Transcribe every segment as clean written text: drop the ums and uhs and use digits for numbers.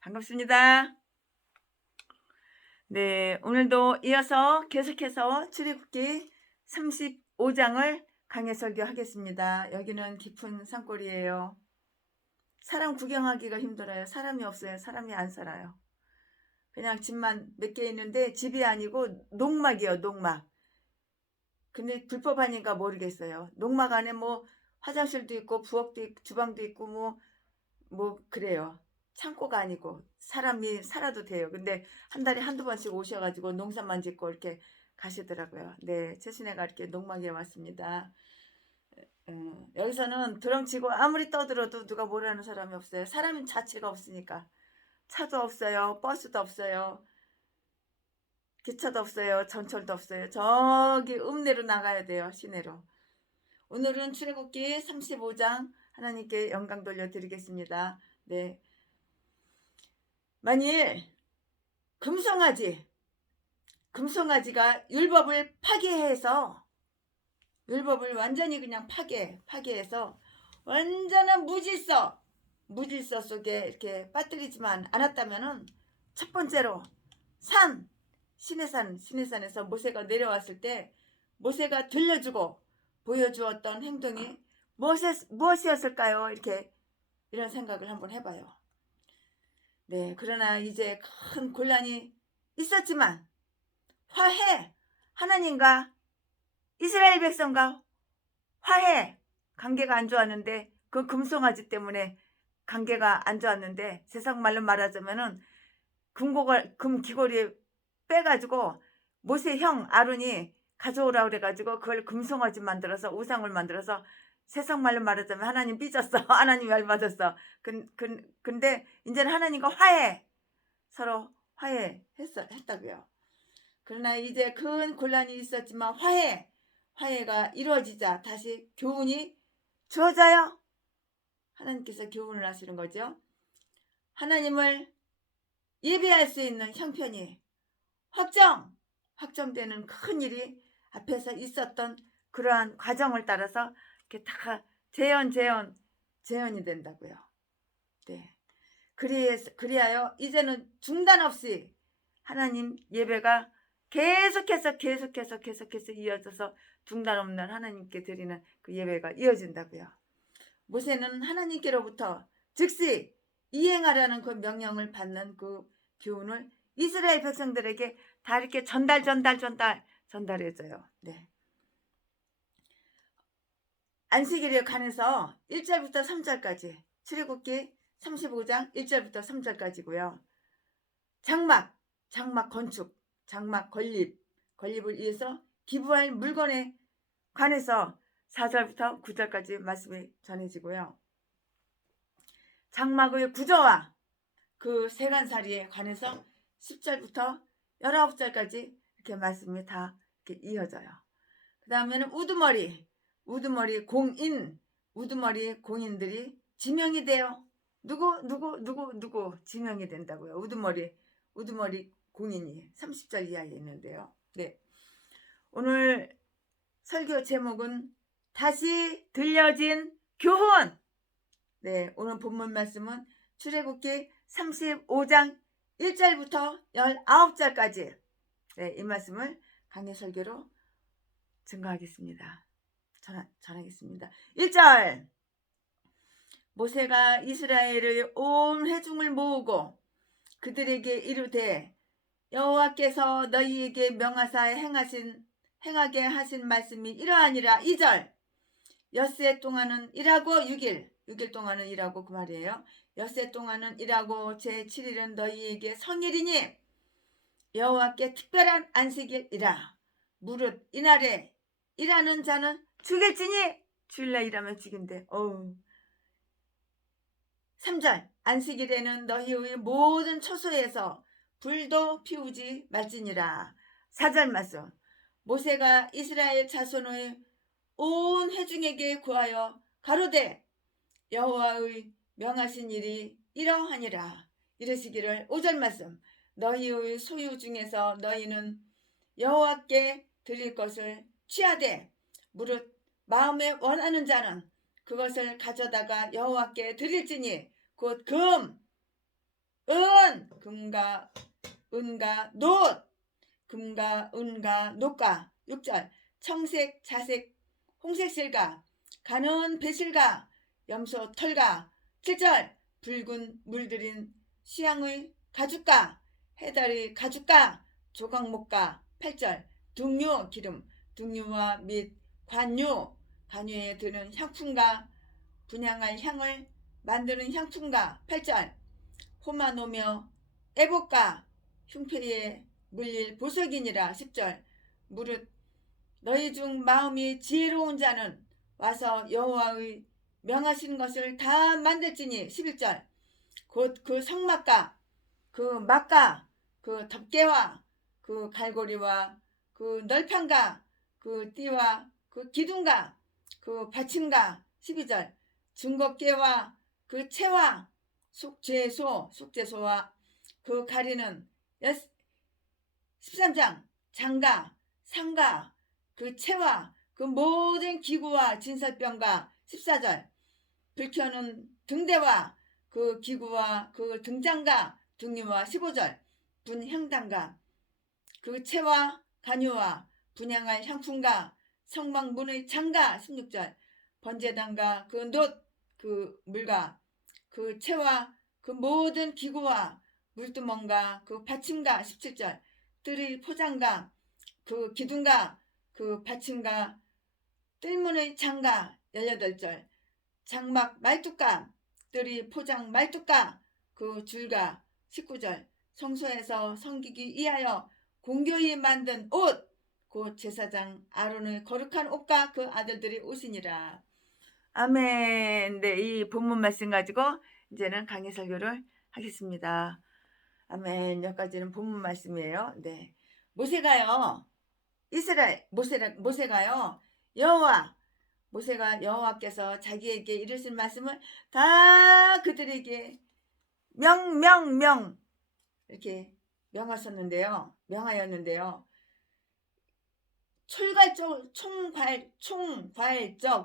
반갑습니다. 네, 오늘도 이어서 계속해서 출애굽기 35장을 강해 설교하겠습니다. 여기는 깊은 산골이에요. 사람 구경하기가 힘들어요. 사람이 없어요. 사람이 안 살아요. 그냥 집만 몇 개 있는데 집이 아니고 농막이에요. 농막. 근데 불법하니까 모르겠어요. 농막 안에 뭐 화장실도 있고 부엌도 있고 주방도 있고 뭐 그래요. 창고가 아니고 사람이 살아도 돼요. 근데 한 달에 한두 번씩 오셔가지고 농사만 짓고 이렇게 가시더라고요. 네, 최순애가 이렇게 농막에 왔습니다. 여기서는 드럼 치고 아무리 떠들어도 누가 뭐라는 사람이 없어요. 사람 자체가 없으니까. 차도 없어요. 버스도 없어요. 기차도 없어요. 전철도 없어요. 저기 읍내로 나가야 돼요. 시내로. 오늘은 출애굽기 35장 하나님께 영광 돌려드리겠습니다. 네. 만일 금송아지가 율법을 파괴해서 율법을 완전히 그냥 파괴해서 완전한 무질서 속에 이렇게 빠뜨리지만 않았다면은 첫 번째로 시내산에서 모세가 내려왔을 때 모세가 들려주고 보여주었던 행동이 무엇이었을까요? 이렇게 이런 생각을 한번 해봐요. 네, 그러나 이제 큰 곤란이 있었지만 하나님과 이스라엘 백성과 관계가 안 좋았는데 그 금송아지 때문에 관계가 안 좋았는데 세상 말로 말하자면은 금 귀걸이 빼가지고 모세 형 아론이 가져오라고 그래가지고 그걸 금송아지 만들어서 우상을 만들어서 세상 말로 말하자면 하나님 삐졌어. 하나님 열받았어. 근데 이제는 하나님과 서로 했다고요. 그러나 이제 큰 곤란이 있었지만 화해가 이루어지자 다시 교훈이 주어져요. 하나님께서 교훈을 하시는 거죠. 하나님을 예배할 수 있는 형편이 확정되는 큰 일이 앞에서 있었던 그러한 과정을 따라서 이렇게 다 재현이 된다고요. 네. 그리하여 이제는 중단 없이 하나님 예배가 계속해서 이어져서 중단 없는 하나님께 드리는 그 예배가 이어진다고요. 모세는 하나님께로부터 즉시 이행하라는 그 명령을 받는 그 교훈을 이스라엘 백성들에게 다 이렇게 전달해줘요. 네. 안식일에 관해서 1절부터 3절까지 출애굽기 35장 1절부터 3절까지고요. 장막 건축, 장막 건립을 위해서 기부할 물건에 관해서 4절부터 9절까지 말씀이 전해지고요. 장막의 구조와 그 세간살이에 관해서 10절부터 19절까지 이렇게 말씀이 다 이렇게 이어져요. 그 다음에는 우두머리 공인들이 지명이 돼요. 누구 지명이 된다고요. 우두머리 공인이 30절 이하에 있는데요. 네. 오늘 설교 제목은 다시 들려진 교훈. 네, 오늘 본문 말씀은 출애굽기 35장 1절부터 19절까지 네, 이 말씀을 강해 설교로 증거하겠습니다. 전하겠습니다. 1절 모세가 이스라엘의 온 회중을 모으고 그들에게 이르되 여호와께서 너희에게 명하사 행하게 하신 말씀이 이러하니라. 2절 엿새 동안은 일하고 6일 동안은 일하고 그 말이에요. 엿새 동안은 일하고 제7일은 너희에게 성일이니 여호와께 특별한 안식일이라. 무릇 이날에 일하는 자는 죽일지니 주일날 일하면 죽인대. 3절 안식일에는 너희의 모든 처소에서 불도 피우지 말지니라. 4절 말씀 모세가 이스라엘 자손의 온 회중에게 구하여 가로되 여호와의 명하신 일이 이러하니라. 이르시기를 5절 말씀 너희의 소유 중에서 너희는 여호와께 드릴 것을 취하되 무릇 마음에 원하는 자는 그것을 가져다가 여호와께 드릴지니 곧 금, 은 금과 은과 놋 금과 은과 놋과 6절 청색 자색 홍색 실과 가는 배실과 염소 털과 7절 붉은 물들인 수양의 가죽과 해달의 가죽과 조각목과 8절 둥유 기름 둥유와 및 관유 관유에 드는 향품과 분향할 향을 만드는 향품과 8절 호마노며 애복과 흉패에 물릴 보석이니라 10절 무릇 너희 중 마음이 지혜로운 자는 와서 여호와의 명하신 것을 다 만들지니 11절 곧 그 성막과 그 막과 그 덮개와 그 갈고리와 그 널판과 그 띠와 그 기둥과 그 받침과 12절 증거깨와 그 채와 속죄소와 그 가리는 13장 장가 상가 그 채와 그 모든 기구와 진설병과 14절 불켜는 등대와 그 기구와 그 등장과 등유와 15절 분향단과 그 채와 간유와 분향할 향품과 성막문의 장가 16절 번제단과 그 놋 그 물과 그 채와 그 모든 기구와 물두멍과 그 받침과 17절 뜰의 포장과 그 기둥과 그 받침과 뜰문의 장가 18절 장막 말뚝과 뜰의 포장 말뚝과 그 줄과 19절 성소에서 섬기기 위하여 공교히 만든 옷 곧 제사장 아론의 거룩한 옷과 그 아들들의 옷이니라. 아멘. 네, 이 본문 말씀 가지고 이제는 강해 설교를 하겠습니다. 아멘. 여기까지는 본문 말씀이에요. 네, 모세가요 모세가요 모세가 여호와께서 자기에게 이르신 말씀을 다 그들에게 명 이렇게 명하였는데요.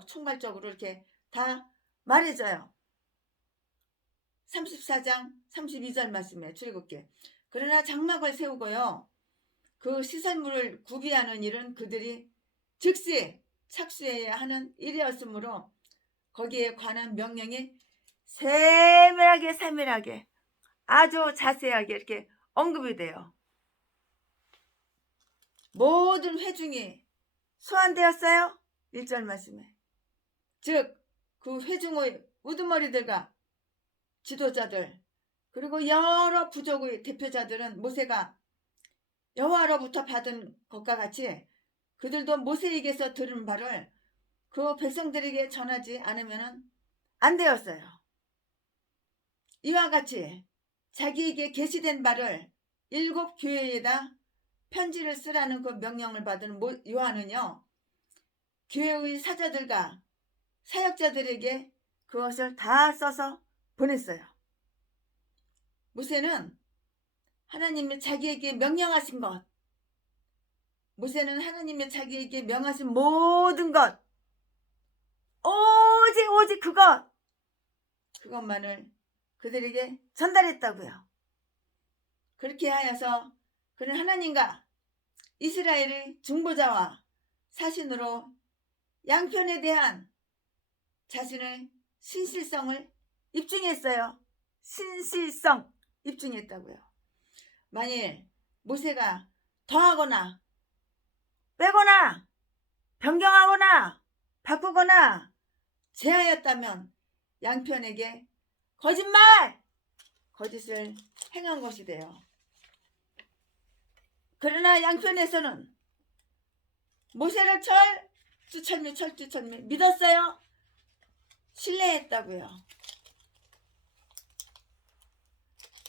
총괄적으로 이렇게 다 말해줘요. 34장 32절 말씀에 출애굽기. 그러나 장막을 세우고요. 그 시설물을 구비하는 일은 그들이 즉시 착수해야 하는 일이었으므로 거기에 관한 명령이 세밀하게 아주 자세하게 이렇게 언급이 돼요. 모든 회중이 소환되었어요. 1절 말씀에. 즉 그 회중의 우두머리들과 지도자들 그리고 여러 부족의 대표자들은 모세가 여호와로부터 받은 것과 같이 그들도 모세에게서 들은 바를 그 백성들에게 전하지 않으면 안 되었어요. 이와 같이 자기에게 계시된 바를 7 교회에다 편지를 쓰라는 그 명령을 받은 요한은요. 교회의 사자들과 사역자들에게 그것을 다 써서 보냈어요. 모세는 하나님이 자기에게 명령하신 것, 모세는 하나님이 자기에게 명하신 모든 것, 오직 그것만을 그들에게 전달했다고요. 그렇게 하여서 그는 하나님과 이스라엘의 중보자와 사신으로 양편에 대한 자신의 신실성을 입증했어요. 신실성 입증했다고요. 만일 모세가 더하거나 빼거나 변경하거나 바꾸거나 제하였다면 양편에게 거짓을 행한 것이 돼요. 그러나 양편에서는 모세를 철두철미 믿었어요. 신뢰했다고요.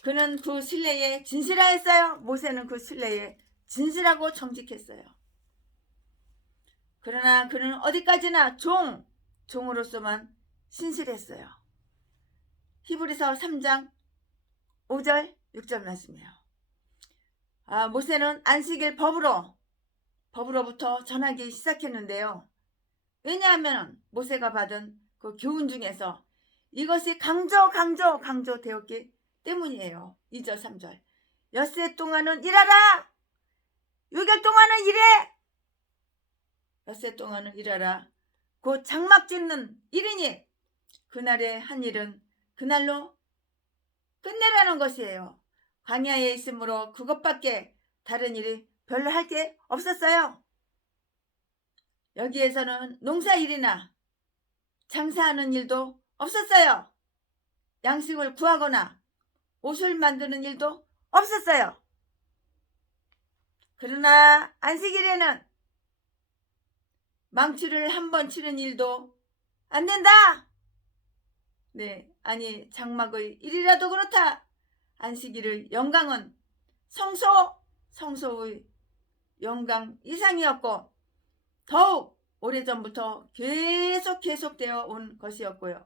그는 그 신뢰에 진실하였어요. 모세는 그 신뢰에 진실하고 정직했어요. 그러나 그는 어디까지나 종으로서만 신실했어요. 히브리서 3장 5절 6절 말씀이에요. 모세는 안식일 법으로부터 전하기 시작했는데요. 왜냐하면 모세가 받은 그 교훈 중에서 이것이 강조되었기 때문이에요. 2절 3절. 엿새 동안은 일하라. 6개월 동안은 일해. 엿새 동안은 일하라. 곧 장막 짓는 일이니 그날의 한 일은 그날로 끝내라는 것이에요. 광야에 있으므로 그것밖에 다른 일이 별로 할 게 없었어요. 여기에서는 농사일이나 장사하는 일도 없었어요. 양식을 구하거나 옷을 만드는 일도 없었어요. 그러나 안식일에는 망치를 한 번 치는 일도 안 된다. 네, 아니 장막의 일이라도 그렇다. 안식일의 영광은 성소의 영광 이상이었고 더욱 오래전부터 계속되어 온 것이었고요.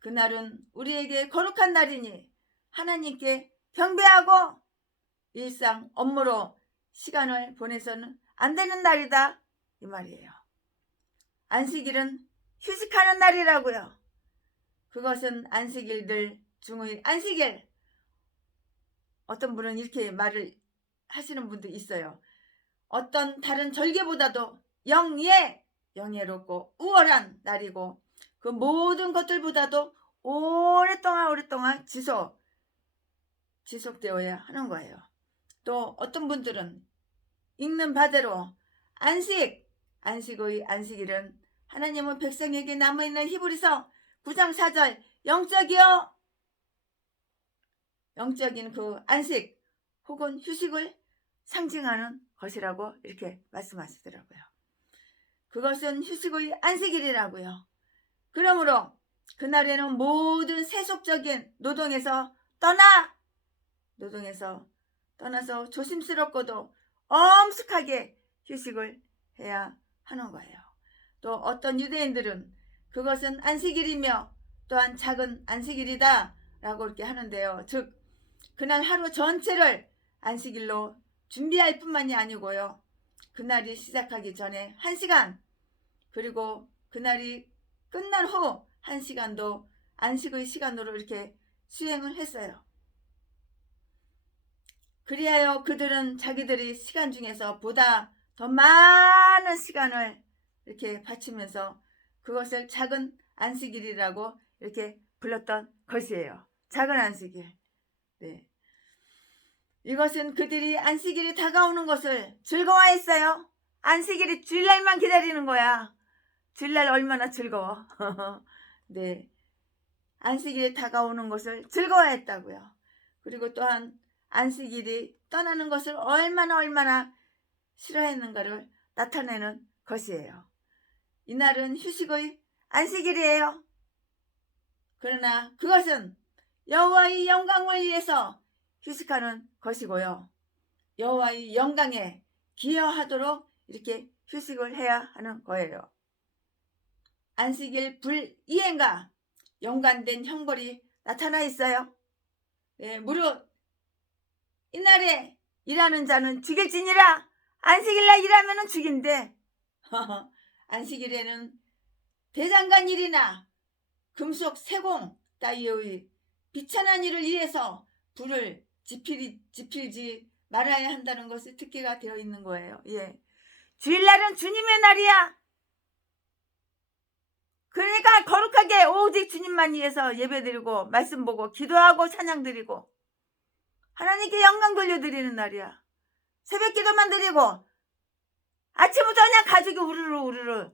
그날은 우리에게 거룩한 날이니 하나님께 경배하고 일상 업무로 시간을 보내서는 안 되는 날이다 이 말이에요. 안식일은 휴식하는 날이라고요. 그것은 안식일들 중의 안식일. 어떤 분은 이렇게 말을 하시는 분도 있어요. 어떤 다른 절개보다도 영예롭고 우월한 날이고 그 모든 것들보다도 오랫동안 지속되어야 하는 거예요. 또 어떤 분들은 읽는 바대로 안식의 안식일은 하나님은 백성에게 남아있는 히브리서 9장 4절 영적인 그 안식 혹은 휴식을 상징하는 것이라고 이렇게 말씀하시더라고요. 그것은 휴식의 안식일이라고요. 그러므로 그날에는 모든 세속적인 노동에서 떠나서 조심스럽고도 엄숙하게 휴식을 해야 하는 거예요. 또 어떤 유대인들은 그것은 안식일이며 또한 작은 안식일이다 라고 이렇게 하는데요. 즉 그날 하루 전체를 안식일로 준비할 뿐만이 아니고요. 그날이 시작하기 전에 1시간 그리고 그날이 끝난 후 1시간도 안식의 시간으로 이렇게 수행을 했어요. 그리하여 그들은 자기들이 시간 중에서 보다 더 많은 시간을 이렇게 바치면서 그것을 작은 안식일이라고 이렇게 불렀던 것이에요. 작은 안식일. 네. 이것은 그들이 안식일이 다가오는 것을 즐거워했어요. 안식일이 주일날만 기다리는 거야. 주일날 얼마나 즐거워. 네. 안식일이 다가오는 것을 즐거워했다고요. 그리고 또한 안식일이 떠나는 것을 얼마나 싫어했는가를 나타내는 것이에요. 이날은 휴식의 안식일이에요. 그러나 그것은 여호와의 영광을 위해서 휴식하는 것이고요. 여호와의 영광에 기여하도록 이렇게 휴식을 해야 하는 거예요. 안식일 불이행과 연관된 형벌이 나타나 있어요. 네, 무릇 이날에 일하는 자는 죽일지니라. 안식일날 일하면 죽인대. 안식일에는 대장간 일이나 금속 세공 따위의 비천한 일을 위해서 불을 지필지 말아야 한다는 것이 특기가 되어 있는 거예요. 예. 주일날은 주님의 날이야. 그러니까 거룩하게 오직 주님만 위해서 예배드리고 말씀 보고 기도하고 찬양 드리고 하나님께 영광 돌려드리는 날이야. 새벽 기도만 드리고 아침부터 그냥 가족이 우르르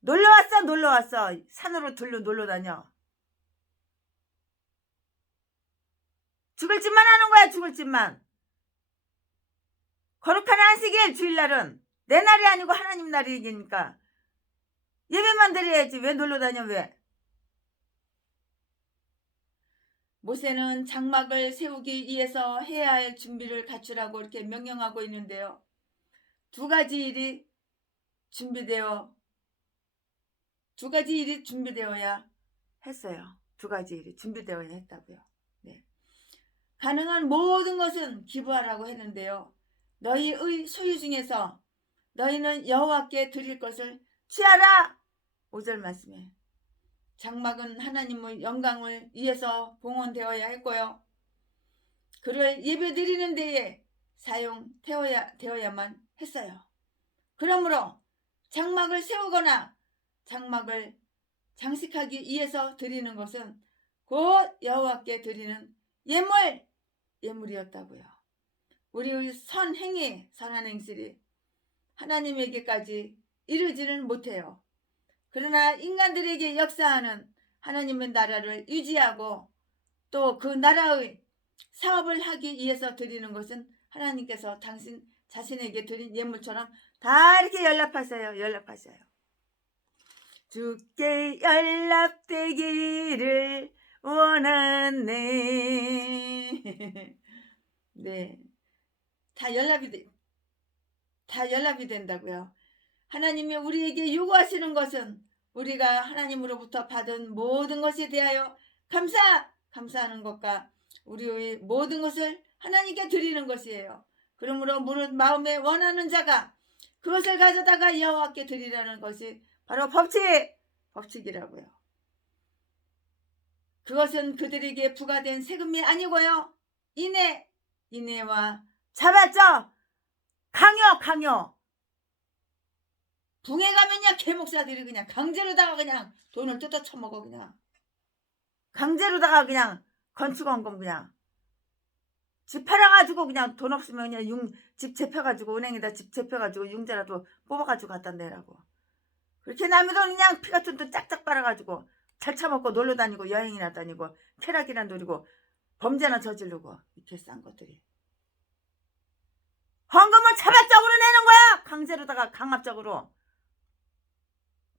놀러왔어. 산으로 놀러 다녀. 죽을 짓만 하는 거야. 죽을 짓만. 거룩한 안식일 주일날은 내 날이 아니고 하나님 날이니까 예배만 드려야지. 왜 놀러 다녀 왜? 모세는 장막을 세우기 위해서 해야 할 준비를 갖추라고 이렇게 명령하고 있는데요. 두 가지 일이 준비되어야 했어요. 두 가지 일이 준비되어야 했다고요. 네. 가능한 모든 것은 기부하라고 했는데요. 너희의 소유 중에서 너희는 여호와께 드릴 것을 취하라. 5절 말씀에 장막은 하나님의 영광을 위해서 봉헌되어야 했고요. 그를 예배드리는 데에 사용되어야만 했어요. 그러므로 장막을 세우거나 장막을 장식하기 위해서 드리는 것은 곧 여호와께 드리는 예물이었다고요. 우리의 선행이 선한 행실이 하나님에게까지 이르지는 못해요. 그러나 인간들에게 역사하는 하나님의 나라를 유지하고 또 그 나라의 사업을 하기 위해서 드리는 것은 하나님께서 당신 자신에게 드린 예물처럼 다 이렇게 연락하세요. 주께 연락되기를 원하네. 네, 다 연락이 된다고요. 하나님이 우리에게 요구하시는 것은 우리가 하나님으로부터 받은 모든 것에 대하여 감사하는 것과 우리의 모든 것을 하나님께 드리는 것이에요. 그러므로 무릇 마음에 원하는 자가 그것을 가져다가 여호와께 드리라는 것이 바로 법칙이라고요. 그것은 그들에게 부과된 세금이 아니고요. 인애와 잡았죠? 강요. 붕에 가면 그냥 개목사들이 그냥 강제로다가 그냥 돈을 뜯어 쳐먹어. 그냥 강제로다가 그냥 건축원금 그냥 집 팔아가지고 그냥 돈 없으면 그냥 집 잡혀가지고 은행에다 집 잡혀가지고 융자라도 뽑아가지고 갖다 내라고. 그렇게 남의 돈 그냥 피 같은 돈 짝짝 빨아가지고 잘 처먹고 놀러 다니고 여행이나 다니고 쾌락이나 누리고 범죄나 저지르고 이렇게 싼 것들이. 헌금을 차별적으로 내는 거야. 강제로다가 강압적으로.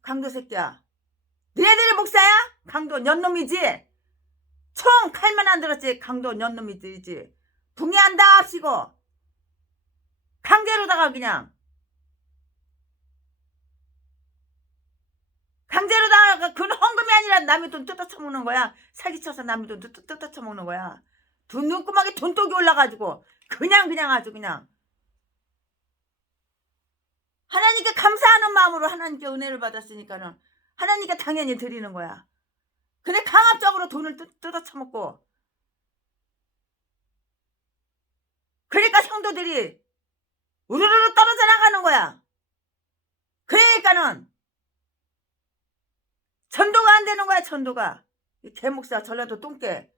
강도 새끼야. 너희들이 목사야? 강도 년놈이지. 총 칼만 안 들었지. 강도 년놈이지. 붕해한다 합시고 강제로다가 그냥 강제로다가 그건 헌금이 아니라 남의 돈 뜯어 쳐먹는 거야. 사기쳐서 남의 돈 뜯어 쳐먹는 거야. 눈구멍에 돈독이 올라가지고 그냥 아주 그냥 하나님께 감사하는 마음으로 하나님께 은혜를 받았으니까는 하나님께 당연히 드리는 거야. 근데 강압적으로 돈을 뜯어 쳐먹고 그러니까 성도들이 우르르 떨어져 나가는 거야. 그러니까는 전도가 안 되는 거야. 전도가. 이 개목사 전라도 똥개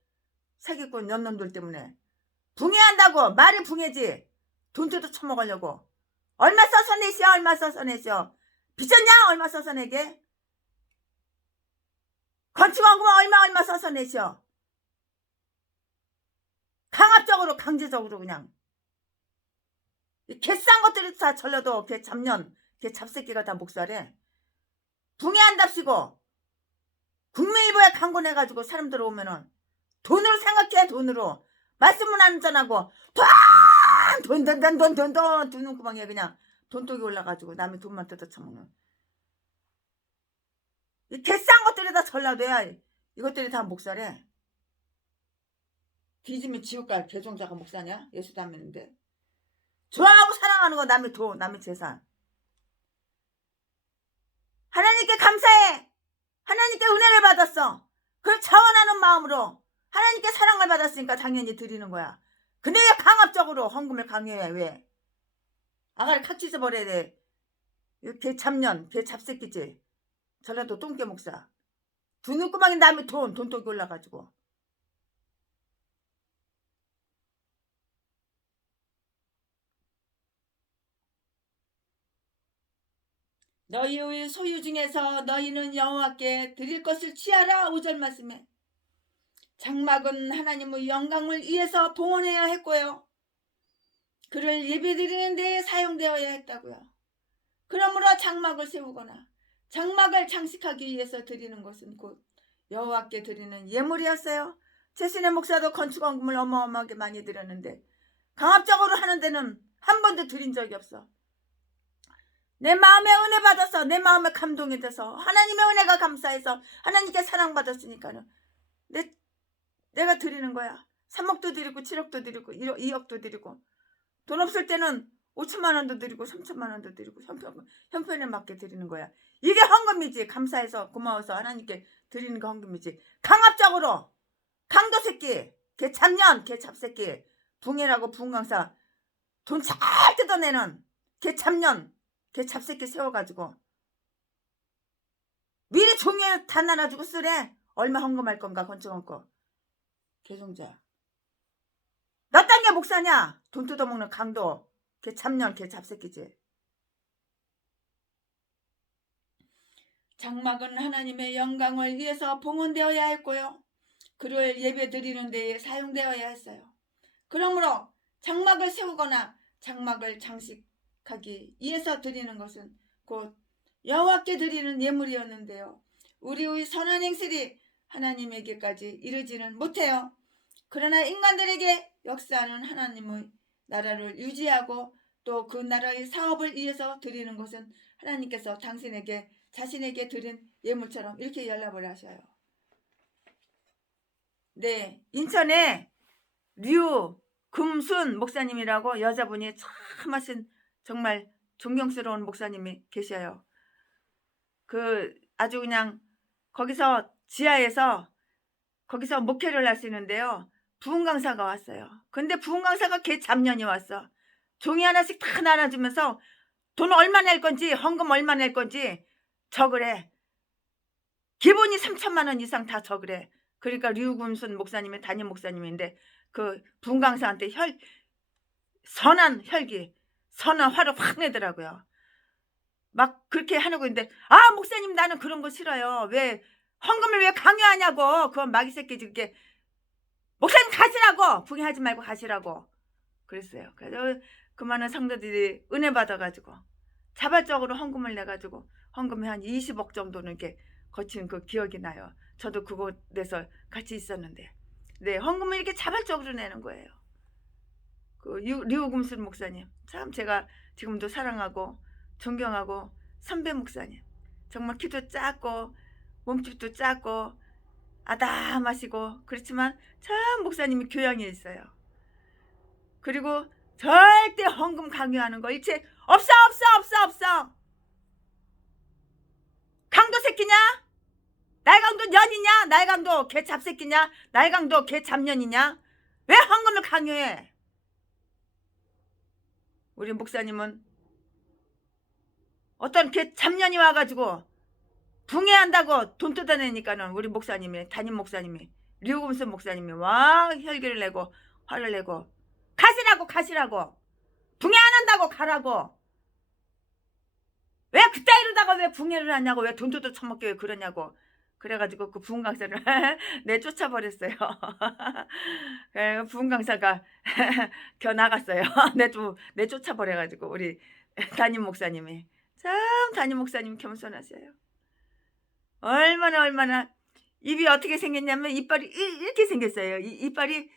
사기꾼 연놈들 때문에 붕해한다고. 말이 붕해지. 돈 뜯어 쳐먹으려고. 얼마 써서 내셔. 빚졌냐? 얼마 써서 내게? 건축원금 얼마 써서 내셔. 강압적으로 강제적으로 그냥 개싼 것들이 다 전라도 개 잡년 개 잡새끼가 다 목살해. 붕해한답시고 국민일보에 광고 내가지고 사람들 오면은 돈으로 생각해. 돈으로 말씀은 안 전하고 돈 눈구멍에 그냥 돈독이 올라가지고 남의 돈만 뜯어 쳐먹는 이 개싼 것들이 다 전라도야. 이것들이 다 목살해. 뒤지면 지옥갈 개종자가 목사냐? 예수도 안 믿는데. 좋아하고 사랑하는 거 남의 돈 남의 재산. 하나님께 감사해. 하나님께 은혜를 받았어. 그걸 자원하는 마음으로 하나님께 사랑을 받았으니까 당연히 드리는 거야. 근데 왜 강압적으로 헌금을 강요해? 왜? 아가리 칵 찢어버려야 돼. 개 잡년 개 잡새끼지. 전라도 똥개 목사. 두 눈구멍에 남의 돈독이 올라가지고. 너희의 소유 중에서 너희는 여호와께 드릴 것을 취하라. 5절 말씀에 장막은 하나님의 영광을 위해서 봉헌해야 했고요. 그를 예배드리는 데에 사용되어야 했다고요. 그러므로 장막을 세우거나 장막을 장식하기 위해서 드리는 것은 곧 여호와께 드리는 예물이었어요. 최신의 목사도 건축원금을 어마어마하게 많이 드렸는데 강압적으로 하는 데는 한 번도 드린 적이 없어. 내 마음에 은혜 받아서 내 마음에 감동이 돼서 하나님의 은혜가 감사해서 하나님께 사랑받았으니까는 내가 드리는 거야. 3억도 드리고 7억도 드리고 2억도 드리고 돈 없을 때는 5천만 원도 드리고 3천만 원도 드리고 형편에 맞게 드리는 거야. 이게 헌금이지. 감사해서 고마워서 하나님께 드리는 게 헌금이지. 강압적으로 강도 새끼 개 잡년 개 잡새끼 붕해라고 부흥강사 돈 잘 뜯어내는 개 참년, 개 잡새끼 세워가지고 미리 종이에 다 나눠주고 쓰래. 얼마 헌금할 건가 건축원 거. 개종자. 나 딴 게 목사냐? 돈 뜯어먹는 강도. 개 참년, 개 잡새끼지. 장막은 하나님의 영광을 위해서 봉헌되어야 했고요. 그를 예배 드리는 데에 사용되어야 했어요. 그러므로 장막을 세우거나 장막을 장식하기 위해서 드리는 것은 곧 여호와께 드리는 예물이었는데요. 우리의 선한 행실이 하나님에게까지 이르지는 못해요. 그러나 인간들에게 역사하는 하나님의 나라를 유지하고 또 그 나라의 사업을 위해서 드리는 것은 하나님께서 당신에게 자신에게 드린 예물처럼 이렇게 연락을 하셔요. 네, 인천에 류금순 목사님이라고 여자분이 참 하신 정말 존경스러운 목사님이 계셔요. 그 아주 그냥 거기서 지하에서 거기서 목회를 하시는데요. 부흥 강사가 왔어요. 근데 부흥 강사가 개 잡년이 왔어. 종이 하나씩 다 나눠주면서 돈 얼마 낼 건지 헌금 얼마 낼 건지 적으래. 기본이 3천만 원 이상 다 적으래. 그러니까 류금순 목사님의 담임 목사님인데 그 부흥 강사한테 선한 혈기, 선한 화를 확 내더라고요. 막 그렇게 하는 있는데 아 목사님 나는 그런 거 싫어요. 왜 헌금을 왜 강요하냐고. 그건 마귀 새끼지. 그게 목사님 가시라고. 부흥하지 말고 가시라고 그랬어요. 그래서 그 많은 성도들이 은혜 받아가지고 자발적으로 헌금을 내가지고 헌금이 한 20억 정도는 이렇게 거친 그 기억이 나요. 저도 그곳에서 같이 있었는데 네 헌금을 이렇게 자발적으로 내는 거예요. 그 류금순 목사님 참 제가 지금도 사랑하고 존경하고 선배 목사님 정말 키도 작고 몸집도 작고 아담하시고 그렇지만 참 목사님이 교양이 있어요. 그리고 절대 헌금 강요하는 거 일체 없어. 강도 새끼냐? 날강도 년이냐? 날강도 개 잡새끼냐? 날강도 개 잡년이냐? 왜 헌금을 강요해? 우리 목사님은 어떤 개 잡년이 와가지고 붕해한다고 돈 뜯어내니까는 우리 목사님이 담임 목사님이 류금순 목사님이 와 혈기를 내고 화를 내고 가시라고 붕해 안 한다고 가라고. 왜 그따위로다가 왜 붕해를 하냐고. 왜 돈 뜯어 처먹게 왜 그러냐고. 그래가지고 그 부흥 강사를 내쫓아버렸어요. 부흥 강사가 겨 나갔어요. 내쫓아버려가지고 우리 담임 목사님이 참 담임 목사님 겸손하세요. 얼마나 입이 어떻게 생겼냐면 이빨이 이렇게 생겼어요. 이빨이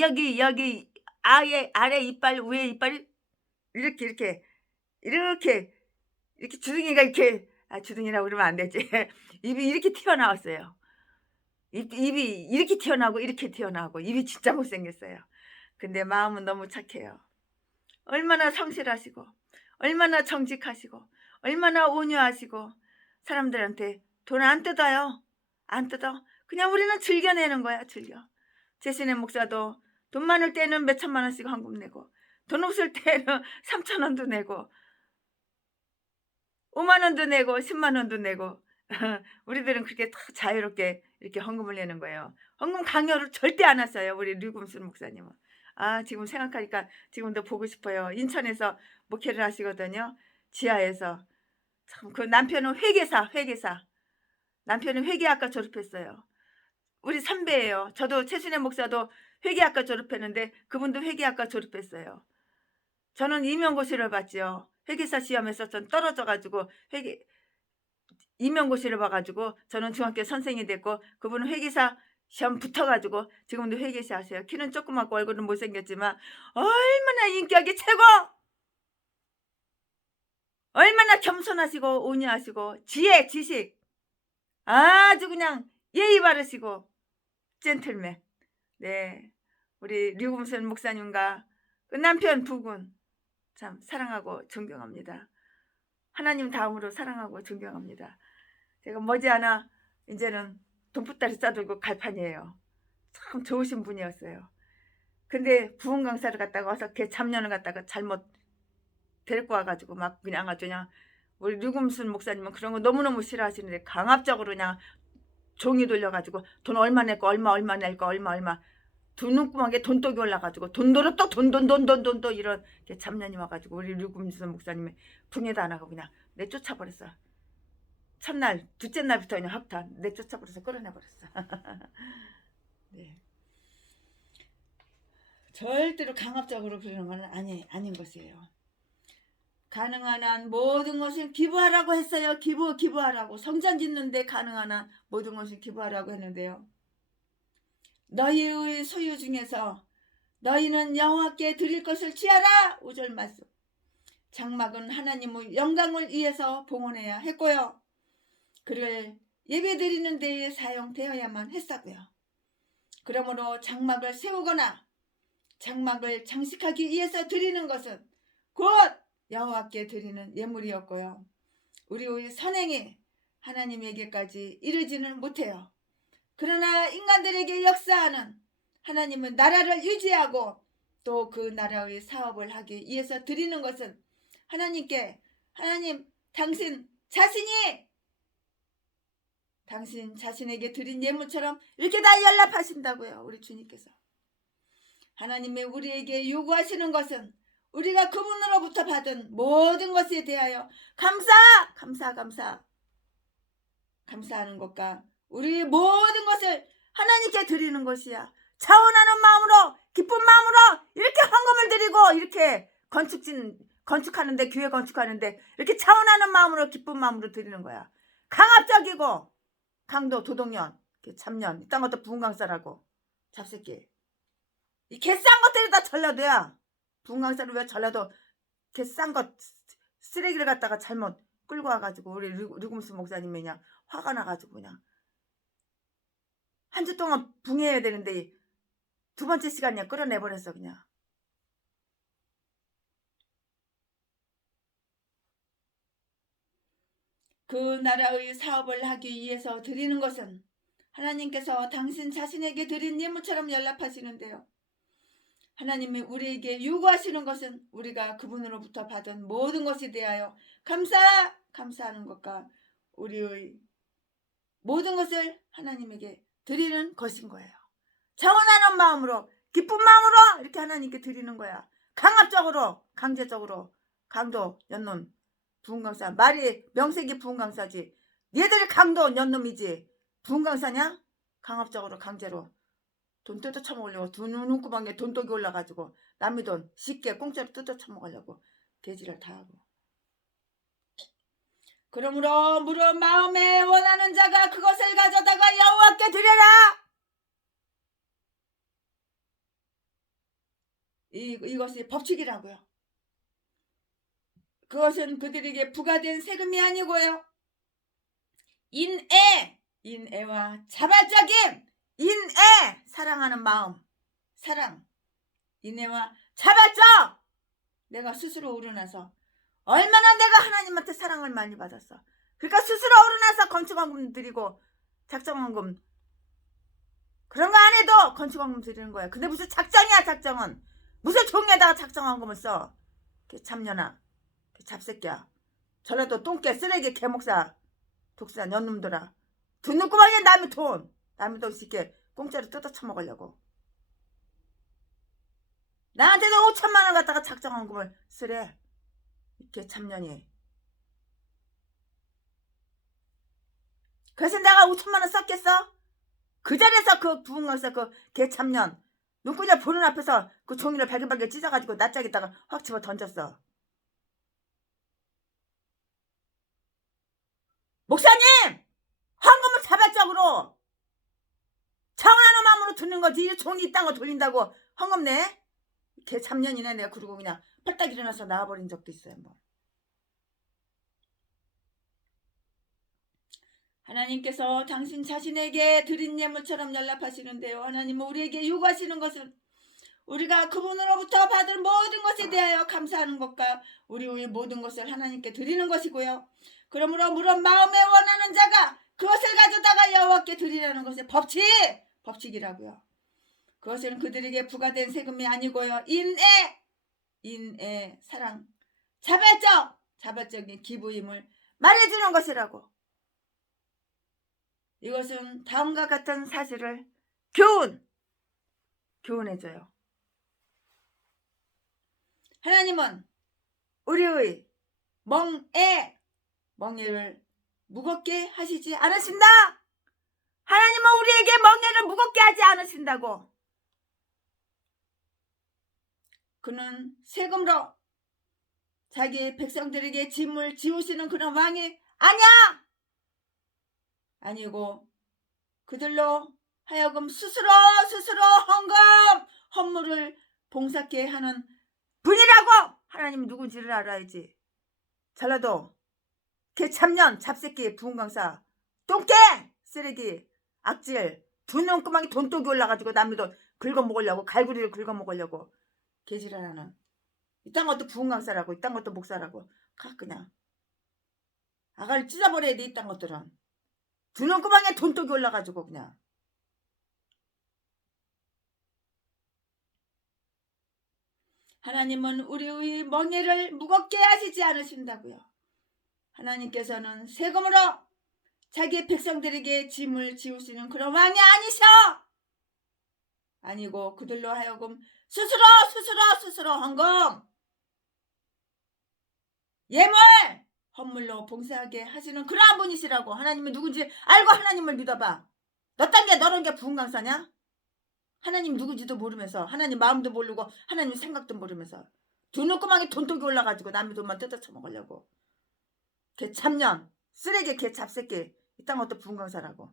여기 아래 이빨 위에 이빨이 이렇게 주둥이가 이렇게 주둥이라고 그러면 안 되지. 입이 이렇게 튀어나왔어요. 입이 이렇게 튀어나오고 이렇게 튀어나오고 입이 진짜 못생겼어요. 근데 마음은 너무 착해요. 얼마나 성실하시고 얼마나 정직하시고 얼마나 온유하시고 사람들한테 돈 안 뜯어요. 안 뜯어. 그냥 우리는 즐겨내는 거야. 즐겨. 제신의 목사도 돈 많을 때는 몇 천만 원씩 헌금 내고 돈 없을 때는 3천 원도 내고 5만 원도 내고 10만 원도 내고 우리들은 그렇게 다 자유롭게 이렇게 헌금을 내는 거예요. 헌금 강요를 절대 안 했어요. 우리 류금순 목사님은. 지금 생각하니까 지금도 보고 싶어요. 인천에서 목회를 하시거든요. 지하에서. 참 그 남편은 회계사. 남편은 회계학과 졸업했어요. 우리 선배예요. 저도 최순애 목사도 회계학과 졸업했는데 그분도 회계학과 졸업했어요. 저는 임용고시를 봤죠. 회계사 시험에서 전 떨어져가지고 임용고시를 봐가지고 저는 중학교 선생이 됐고 그분은 회계사 시험 붙어가지고 지금도 회계사 하세요. 키는 조그맣고 얼굴은 못생겼지만 얼마나 인격이 최고! 얼마나 겸손하시고 온유하시고 지혜, 지식 아주 그냥 예의 바르시고 젠틀맨. 네, 우리 류금순 목사님과 그 남편 부군 참 사랑하고 존경합니다. 하나님 다음으로 사랑하고 존경합니다. 제가 머지않아 이제는 돈보따리 싸들고 갈 판이에요. 참 좋으신 분이었어요. 근데 부흥 강사를 갔다가 와서 걔 잡년을 갖다가 잘못 데리고 와가지고 막 그냥 아주 그냥 우리 류금순 목사님은 그런 거 너무너무 싫어하시는데 강압적으로 그냥 종이 돌려가지고 돈 얼마 낼거 얼마 낼거 얼마 두 눈구멍에 돈독이 올라가지고 돈도로 또 돈 또 이런 잡년이 와가지고 우리 류금순 목사님이 붕에도 안 하고 그냥 내쫓아버렸어. 첫날 둘째 날부터 그냥 확 내쫓아버려서 끌어내버렸어. 네. 절대로 강압적으로 그러는 건 아닌 것이에요. 가능한 한 모든 것을 기부하라고 했어요. 기부하라고. 성전 짓는데 가능한 한 모든 것을 기부하라고 했는데요. 너희의 소유 중에서 너희는 여호와께 드릴 것을 취하라. 5절 말씀. 장막은 하나님의 영광을 위해서 봉헌해야 했고요. 그를 예배드리는 데에 사용되어야만 했다고요. 그러므로 장막을 세우거나 장막을 장식하기 위해서 드리는 것은 곧 여호와께 드리는 예물이었고요. 우리의 선행이 하나님에게까지 이르지는 못해요. 그러나 인간들에게 역사하는 하나님은 나라를 유지하고 또 그 나라의 사업을 하기 위해서 드리는 것은 하나님께 하나님 당신 자신에게 드린 예물처럼 이렇게 다 연락하신다고요. 우리 주님께서. 하나님의 우리에게 요구하시는 것은 우리가 그분으로부터 받은 모든 것에 대하여 감사하는 것과 우리의 모든 것을 하나님께 드리는 것이야. 차원하는 마음으로 기쁜 마음으로 이렇게 헌금을 드리고 이렇게 건축하는데 교회 건축하는데 이렇게 차원하는 마음으로 기쁜 마음으로 드리는 거야. 강압적이고 강도 도덕년 참년 이딴 것도 부흥 강사라고 잡새끼. 이 개싼 것들이 다 전라도야. 부흥 강사를 왜 전라도 개싼 것 쓰레기를 갖다가 잘못 끌고 와가지고 우리 류금수 목사님이 그냥 화가 나가지고 그냥 한 주 동안 붕해야 되는데 두 번째 시간 그냥 끌어내버렸어 그냥. 그 나라의 사업을 하기 위해서 드리는 것은 하나님께서 당신 자신에게 드린 예물처럼 연락하시는데요. 하나님이 우리에게 요구하시는 것은 우리가 그분으로부터 받은 모든 것에 대하여 감사하는 것과 우리의 모든 것을 하나님에게 드리는 것인 거예요. 자원하는 마음으로 기쁜 마음으로 이렇게 하나님께 드리는 거야. 강압적으로 강제적으로 강도 연놈 부흥강사 말이 명색이 부흥강사지 얘들이 강도 연놈이지 부흥강사냐? 강압적으로 강제로 돈 뜯어 처먹으려고 두 눈구멍에 돈독이 올라가지고 남의 돈 쉽게 공짜로 뜯어 처먹으려고 개지를 다 하고. 그러므로 무릇 마음에 원하는 자가 그것을 가져다가 여호와께 드려라. 이것이 법칙이라고요. 그것은 그들에게 부과된 세금이 아니고요. 인애와 자발적인 사랑하는 마음, 사랑, 인애와 자발적. 내가 스스로 우러나서 얼마나 내가 하나님한테 사랑을 많이 받았어. 그러니까 스스로 우러나서 건축원금 드리고 작정원금 그런 거 안 해도 건축원금 드리는 거야. 근데 무슨 작정이야 작정은. 무슨 종이에다가 작정원금을 써. 참년아 잡새끼야. 전라도 똥개 쓰레기 개목사 독사 년놈들아. 두 눈구멍에 남의 돈 쉽게 공짜로 뜯어 처먹으려고. 나한테도 5천만 원 갖다가 작정원금을 쓰래. 이렇게 참년이. 그래서 내가 5천만 원 썼겠어? 그 자리에서 그 부흥강사 그 개참년 눈구녕 보는 앞에서 그 종이를 발견발견 찢어가지고 낯짝에다가 확 집어 던졌어. 목사님! 헌금을 자발적으로 차원하는 마음으로 듣는 거지. 종이 이딴 거 돌린다고 헌금 내? 개참년이네. 내가 그러고 그냥 팔딱 일어나서 나와버린 적도 있어요. 뭐. 하나님께서 당신 자신에게 드린 예물처럼 연락하시는데요. 하나님은 우리에게 요구하시는 것은 우리가 그분으로부터 받은 모든 것에 대하여 감사하는 것과 우리의 모든 것을 하나님께 드리는 것이고요. 그러므로 물론 마음에 원하는 자가 그것을 가져다가 여호와께 드리라는 것이 법칙이라고요. 그것은 그들에게 부과된 세금이 아니고요. 인애, 사랑, 자발적인 기부임을 말해주는 것이라고. 이것은 다음과 같은 사실을 교훈해줘요. 하나님은 우리의 멍에를 무겁게 하시지 않으신다. 하나님은 우리에게 멍에를 무겁게 하지 않으신다고. 그는 세금으로 자기 백성들에게 짐을 지우시는 그런 왕이 아니야. 아니고 그들로 하여금 스스로 헌물을 봉사케 하는 분이라고. 하나님이 누군지를 알아야지. 전라도 개참년, 잡새끼, 부흥강사, 똥개, 쓰레기, 악질, 두 눈구멍이 돈독이 올라가지고 남의 돈 긁어먹으려고, 갈구리를 긁어먹으려고 개지랄하는 이딴 것도 부흥강사라고, 이딴 것도 목사라고. 가 그냥 아가를 찢어버려야 돼. 이딴 것들은 두 눈구멍에 돈독이 올라가지고 그냥. 하나님은 우리의 멍에를 무겁게 하시지 않으신다고요. 하나님께서는 세금으로 자기 백성들에게 짐을 지우시는 그런 왕이 아니셔. 아니고 그들로 하여금 스스로 헌금, 예물, 헌물로 봉사하게 하시는 그러한 분이시라고. 하나님이 누군지 알고 하나님을 믿어봐. 너 딴 게 너런 게 부흥강사냐? 하나님 누군지도 모르면서, 하나님 마음도 모르고, 하나님 생각도 모르면서 두 눈구멍에 돈독이 올라가지고 남의 돈만 뜯어쳐먹으려고. 개참년, 쓰레기, 개잡새끼, 이딴 것도 부흥강사라고.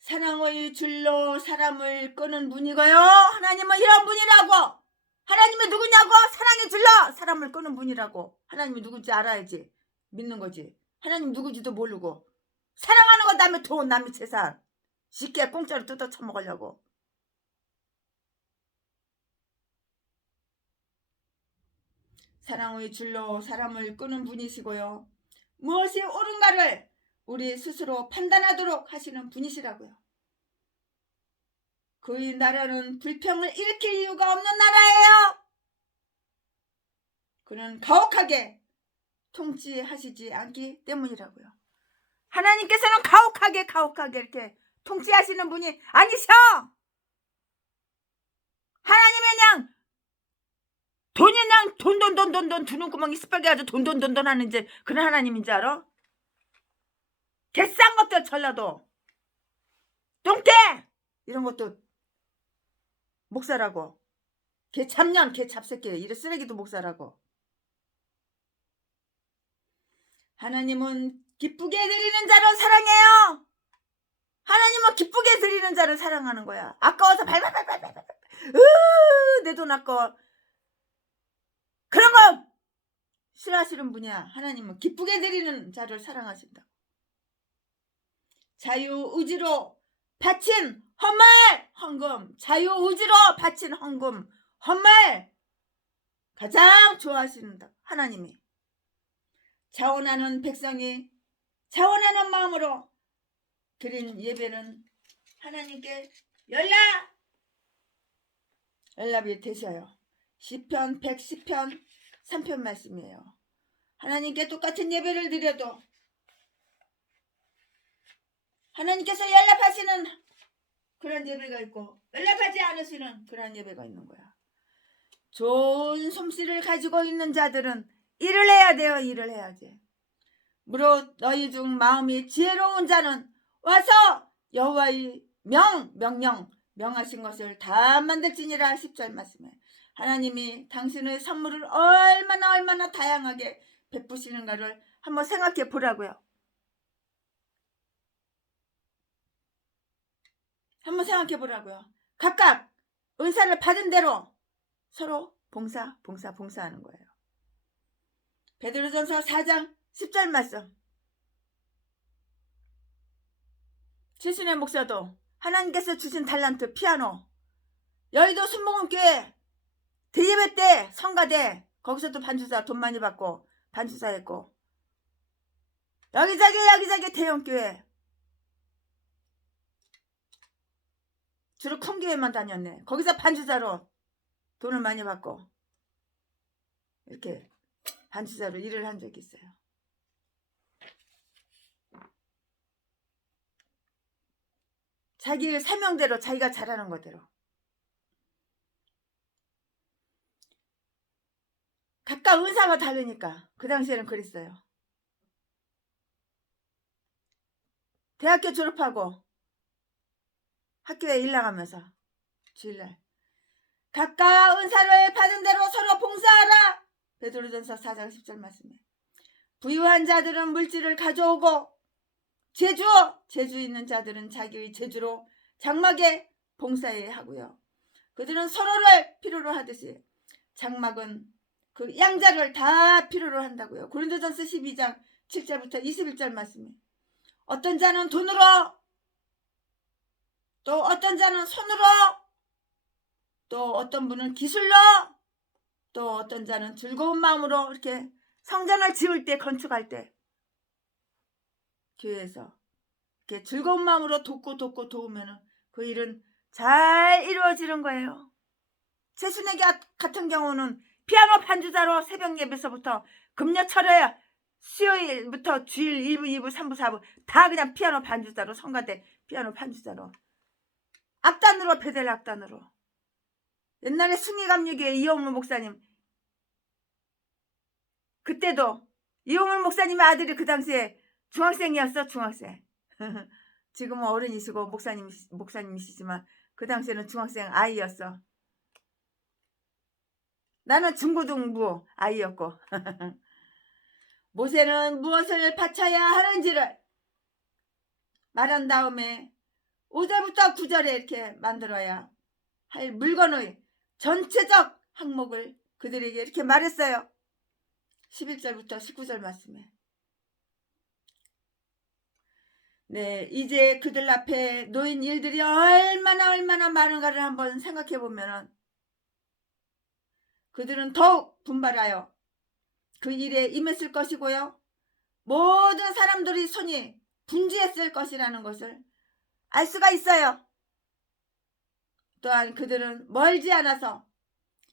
사랑의 줄로 사람을 끄는 분이고요. 하나님은 이런 분이라고. 하나님이 누구냐고? 사랑의 줄로 사람을 끄는 분이라고. 하나님이 누군지 알아야지 믿는 거지. 하나님 누구지도 모르고 사랑하는 건 남의 돈, 남의 재산 쉽게 공짜로 뜯어 쳐먹으려고. 사랑의 줄로 사람을 끄는 분이시고요. 무엇이 옳은가를 우리 스스로 판단하도록 하시는 분이시라고요. 그의 나라는 불평을 일으킬 이유가 없는 나라예요. 그는 가혹하게 통치하시지 않기 때문이라고요. 하나님께서는 가혹하게 이렇게 통치하시는 분이 아니셔. 하나님은 그냥 돈이 그냥 돈 두 눈구멍이 시뻘게 가지고 돈 하는 이제 그런 하나님인지 알아? 개싼 것들 전라도 똥개 이런 것도 목사라고. 개참년, 개잡새끼 이런 쓰레기도 목사라고. 하나님은 기쁘게 드리는 자를 사랑해요. 하나님은 기쁘게 드리는 자를 사랑하는 거야. 아까워서 발발발발발 내 돈 아까워 그런 거 싫어하시는 분이야. 하나님은 기쁘게 드리는 자를 사랑하신다. 자유의지로 바친 헌금, 자유의지로 바친 헌금, 헌물 가장 좋아하신다. 하나님이 자원하는 백성이 자원하는 마음으로 드린 예배는 하나님께 연락이 되셔요. 시편 110편 3편 말씀이에요. 하나님께 똑같은 예배를 드려도 하나님께서 연락하시는 그런 예배가 있고 연락하지 않으시는 그런 예배가 있는 거야. 좋은 솜씨를 가지고 있는 자들은 일을 해야 돼요. 일을 해야지. 무릇 너희 중 마음이 지혜로운 자는 와서 여호와의 명령 명하신 것을 다 만들지니라. 10절 말씀에 하나님이 당신의 선물을 얼마나 다양하게 베푸시는가를 한번 생각해 보라고요. 한번 생각해 보라고요. 각각 은사를 받은 대로 서로 봉사하는 거예요. 베드로전서 4장 10절 말씀. 최순애 목사도 하나님께서 주신 달란트 피아노, 여의도 순복음교회 대예배 때 성가대 거기서도 반주사 돈 많이 받고 반주사 했고 여기저기 대형교회 주로 큰 교회만 다녔네. 거기서 반주자로 돈을 많이 받고 이렇게 반주자로 일을 한 적이 있어요. 자기 사명대로 자기가 잘하는 거대로. 각각 은사가 다르니까 그 당시에는 그랬어요. 대학교 졸업하고 학교에 일 나가면서 주일날 각각 은사를 받은 대로 서로 봉사하라. 베드로전서 4장 10절 말씀에 부유한 자들은 물질을 가져오고 재주 있는 자들은 자기의 재주로 장막에 봉사해야 하고요. 그들은 서로를 필요로 하듯이 장막은 그 양자를 다 필요로 한다고요. 고린도전서 12장 7절부터 21절 말씀에 어떤 자는 돈으로, 또 어떤 자는 손으로, 또 어떤 분은 기술로, 또 어떤 자는 즐거운 마음으로 이렇게 성전을 지을 때, 건축할 때 교회에서 이렇게 즐거운 마음으로 돕고 도우면은 그 일은 잘 이루어지는 거예요. 최순애 같은 경우는 피아노 반주자로 새벽 예배서부터 금요철에 수요일부터 주일 1부, 2부, 3부, 4부 다 그냥 피아노 반주자로, 성가대 피아노 반주자로, 악단으로, 베델 악단으로. 옛날에 승리감리교회 이용물 목사님, 그때도 이용물 목사님의 아들이 그 당시에 중학생이었어. 중학생. 지금은 어른이시고 목사님이시지만 그 당시에는 중학생 아이였어. 나는 중고등부 아이였고. 모세는 무엇을 바쳐야 하는지를 말한 다음에 5절부터 9절에 이렇게 만들어야 할 물건의 전체적 항목을 그들에게 이렇게 말했어요. 11절부터 19절 말씀에. 네, 이제 그들 앞에 놓인 일들이 얼마나 많은가를 한번 생각해 보면은 그들은 더욱 분발하여 그 일에 임했을 것이고요. 모든 사람들이 손이 분주했을 것이라는 것을 알 수가 있어요. 또한 그들은 멀지 않아서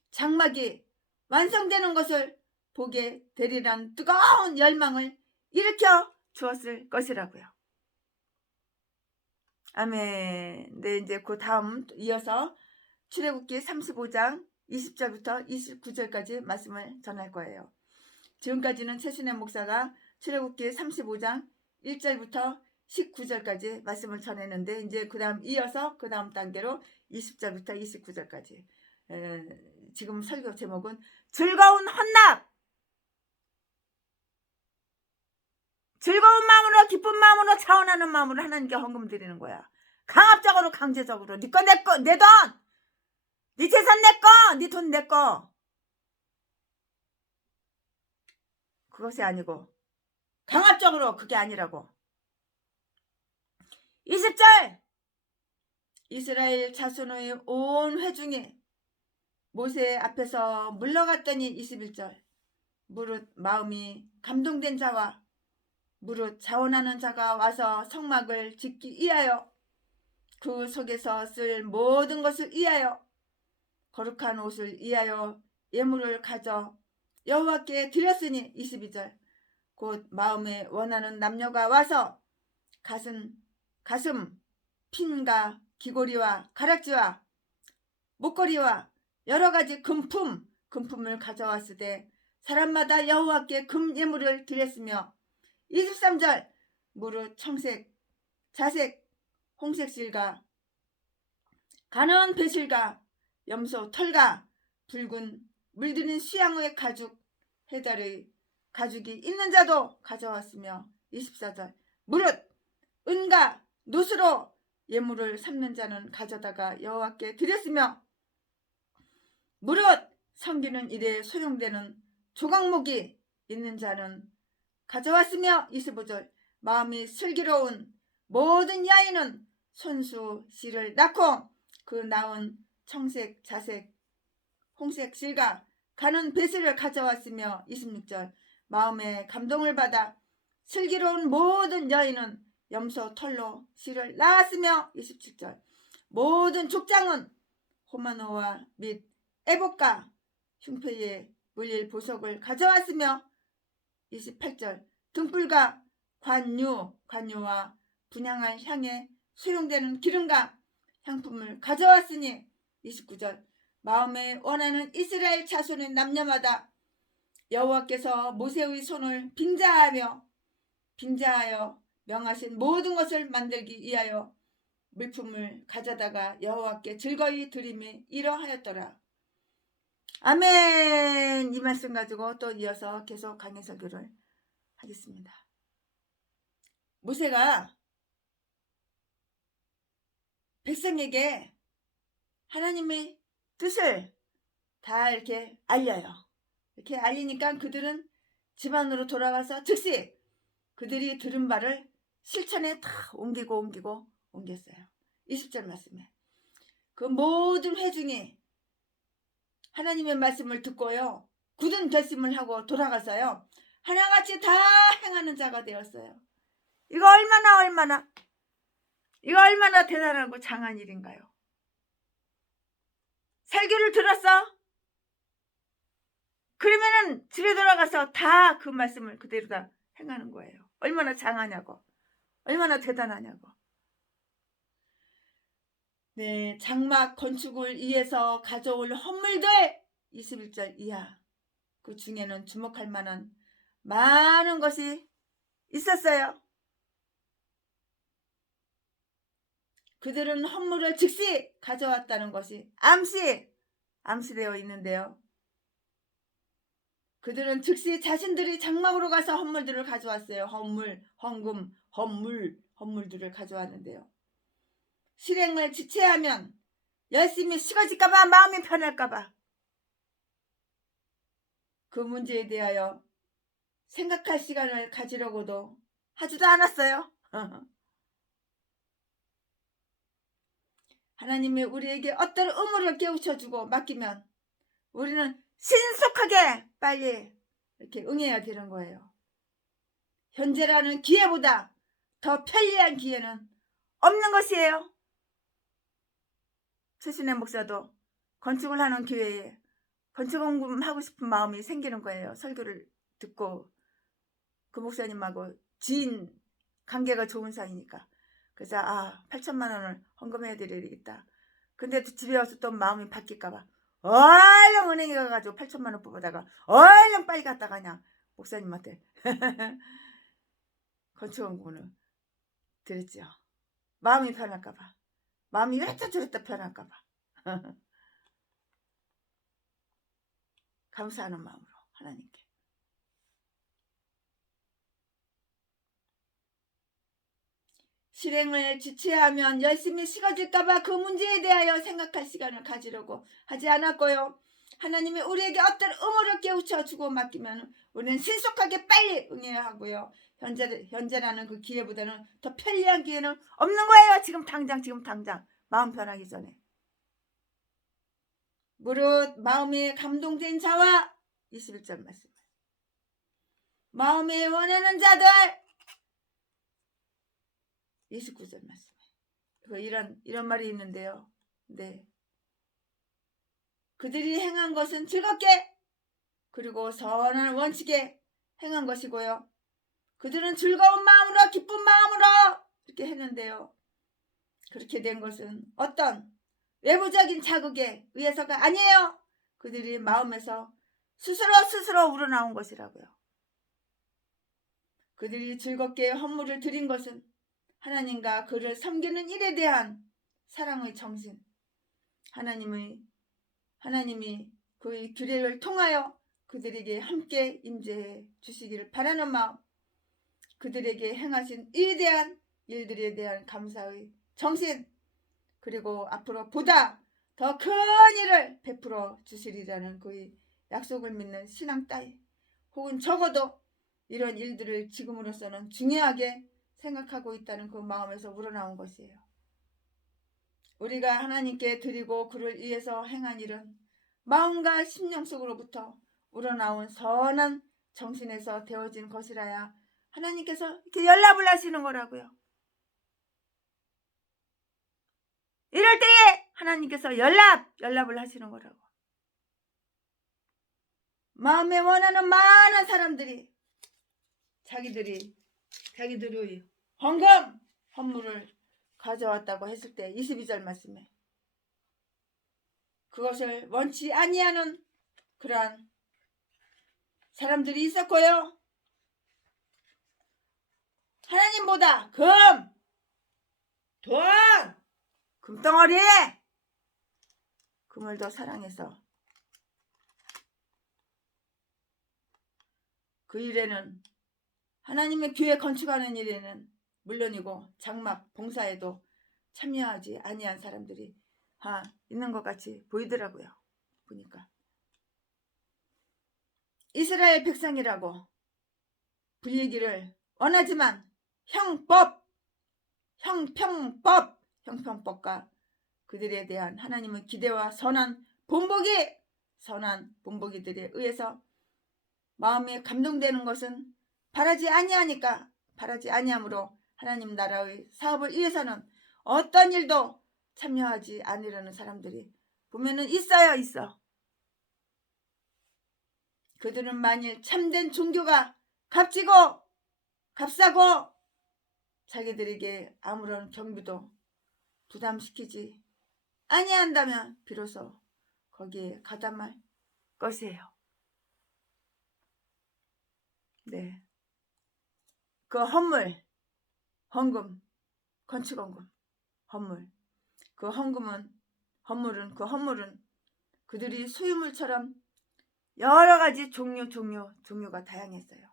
장막이 완성되는 것을 보게 되리라는 뜨거운 열망을 일으켜 주었을 것이라고요. 아멘. 네, 이제 그 다음 이어서 출애굽기 35장 20절부터 29절까지 말씀을 전할 거예요. 지금까지는 최순애 목사가 출애굽기 35장 1절부터 19절까지 말씀을 전했는데, 이제 그 다음 이어서 그 다음 단계로 20절부터 29절까지. 지금 설교 제목은 즐거운 헌납. 즐거운 마음으로, 기쁜 마음으로, 차원하는 마음으로 하나님께 헌금 드리는 거야. 강압적으로, 강제적으로 네 거 내 거, 내 돈, 네 재산 내 거, 네 돈 내 거, 그것이 아니고 강압적으로, 그게 아니라고. 20절 이스라엘 자손의 온 회중이 모세 앞에서 물러갔더니 21절 무릇 마음이 감동된 자와 무릇 자원하는 자가 와서 성막을 짓기 위하여 그 속에서 쓸 모든 것을 위하여 거룩한 옷을 위하여 예물을 가져 여호와께 드렸으니 22절 곧 마음에 원하는 남녀가 와서 가슴, 핀과 귀고리와 가락지와 목걸이와 여러가지 금품을 가져왔으되 사람마다 여호와께 금 예물을 드렸으며 23절 무릇 청색, 자색, 홍색 실과 가는 배실과 염소 털과 붉은 물드는 수양의 가죽 해달의 가죽이 있는 자도 가져왔으며 24절 무릇 은과 놋으로 예물을 삼는 자는 가져다가 여호와께 드렸으며 무릇 섬기는 일에 소용되는 조각목이 있는 자는 가져왔으며 25절 마음이 슬기로운 모든 여인은 손수 씨를 낳고 그 낳은 청색, 자색, 홍색 실과 가는 배슬을 가져왔으며 26절 마음에 감동을 받아 슬기로운 모든 여인은 염소 털로 씨를 낳았으며 27절 모든 족장은 호마노와 및 에봇과 흉패에 물릴 보석을 가져왔으며 28절 등불과 관유와 분향할 향에 수용되는 기름과 향품을 가져왔으니 29절 마음에 원하는 이스라엘 자손의 남녀마다 여호와께서 모세의 손을 빙자하여 명하신 모든 것을 만들기 위하여 물품을 가져다가 여호와께 즐거이 드림이 이러하였더라. 아멘. 이 말씀 가지고 또 이어서 계속 강해 설교를 하겠습니다. 모세가 백성에게 하나님의 뜻을 다 이렇게 알려요. 이렇게 알리니까 그들은 집안으로 돌아가서 즉시 그들이 들은 바를 실천에 다 옮겼어요. 20절 말씀에 그 모든 회중이 하나님의 말씀을 듣고요, 굳은 결심을 하고 돌아가서요, 하나같이 다 행하는 자가 되었어요. 이거 얼마나 대단하고 장한 일인가요? 설교를 들었어? 그러면은 집에 돌아가서 다 그 말씀을 그대로 다 행하는 거예요. 얼마나 장하냐고, 얼마나 대단하냐고. 네, 장막 건축을 위해서 가져올 헌물들 21절 이하, 그 중에는 주목할 만한 많은 것이 있었어요. 그들은 헌물을 즉시 가져왔다는 것이 암시되어 있는데요. 그들은 즉시 자신들이 장막으로 가서 헌물들을 가져왔어요. 헌물들을 가져왔는데요. 실행을 지체하면 열심히 식어질까봐, 마음이 편할까봐 그 문제에 대하여 생각할 시간을 가지려고도 하지도 않았어요. 하나님이 우리에게 어떤 의무를 깨우쳐주고 맡기면 우리는 신속하게 빨리 이렇게 응해야 되는 거예요. 현재라는 기회보다 더 편리한 기회는 없는 것이에요. 최순애 목사도 건축을 하는 기회에 건축 공부하고 싶은 마음이 생기는 거예요. 설교를 듣고 그 목사님하고 지인 관계가 좋은 사이니까. 그래서 8천만 원을 헌금해야 되겠다. 근데 또 집에 와서 또 마음이 바뀔까봐 얼른 은행에 가가지고 8천만 원 뽑아다가 얼른 빨리 갔다가 그냥 목사님한테 건축 공부는 드렸죠. 마음이 편할까봐, 마음이 이랬다 저랬다 편할까봐 감사하는 마음으로 하나님께. 실행을 지체하면 열심히 식어질까봐 그 문제에 대하여 생각할 시간을 가지려고 하지 않았고요. 하나님이 우리에게 어떤 의무를 깨우쳐 주고 맡기면 우리는 신속하게 빨리 응해야 하고요. 현재라는 그 기회보다는 더 편리한 기회는 없는 거예요. 지금 당장 마음 편하기 전에. 무릇 마음에 감동된 자와 21절 말씀, 마음에 원하는 자들 29절 말씀에 이런 말이 있는데요. 네, 그들이 행한 것은 즐겁게 그리고 선한 원칙에 행한 것이고요. 그들은 즐거운 마음으로 기쁜 마음으로 이렇게 했는데요. 그렇게 된 것은 어떤 외부적인 자극에 의해서가 아니에요. 그들이 마음에서 스스로 우러나온 것이라고요. 그들이 즐겁게 헌물을 드린 것은 하나님과 그를 섬기는 일에 대한 사랑의 정신, 하나님이 그의 규례를 통하여 그들에게 함께 임재해 주시기를 바라는 마음, 그들에게 행하신 위대한 일들에 대한 감사의 정신, 그리고 앞으로 보다 더 큰 일을 베풀어 주시리라는 그의 약속을 믿는 신앙 따위, 혹은 적어도 이런 일들을 지금으로서는 중요하게 생각하고 있다는 그 마음에서 우러나온 것이에요. 우리가 하나님께 드리고 그를 위해서 행한 일은 마음과 심령 속으로부터 우러나온 선한 정신에서 되어진 것이라야 하나님께서 이렇게 연락을 하시는 거라고요. 이럴 때에 하나님께서 연락을 하시는 거라고. 마음에 원하는 많은 사람들이 자기들의 헌물을 가져왔다고 했을 때 22절 말씀에 그것을 원치 아니하는 그러한 사람들이 있었고요. 하나님보다 돈, 금덩어리, 금을 더 사랑해서 그 일에는 하나님의 교회 건축하는 일에는 물론이고 장막 봉사에도 참여하지 아니한 사람들이 있는 것 같이 보이더라고요. 보니까 이스라엘 백성이라고 불리기를 원하지만 형평법과 그들에 대한 하나님의 기대와 선한 본보기들에 의해서 마음에 감동되는 것은 바라지 아니함으로 하나님 나라의 사업을 위해서는 어떤 일도 참여하지 않으려는 사람들이 보면은 있어. 그들은 만일 참된 종교가 값지고 값싸고 자기들에게 아무런 경비도 부담시키지 아니한다면 비로소 거기에 가담할 것이에요. 네, 그 헌금, 건축헌금, 그 헌물은 그들이 소유물처럼 여러 가지 종류가 다양했어요.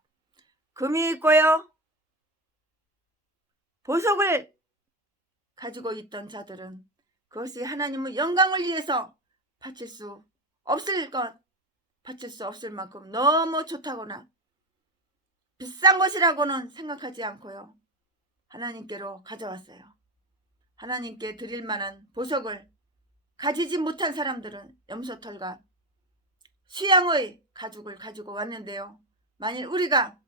금이 있고요. 보석을 가지고 있던 자들은 그것이 하나님의 영광을 위해서 바칠 수 없을 만큼 너무 좋다거나 비싼 것이라고는 생각하지 않고요. 하나님께로 가져왔어요. 하나님께 드릴 만한 보석을 가지지 못한 사람들은 염소털과 수양의 가죽을 가지고 왔는데요. 만일 우리가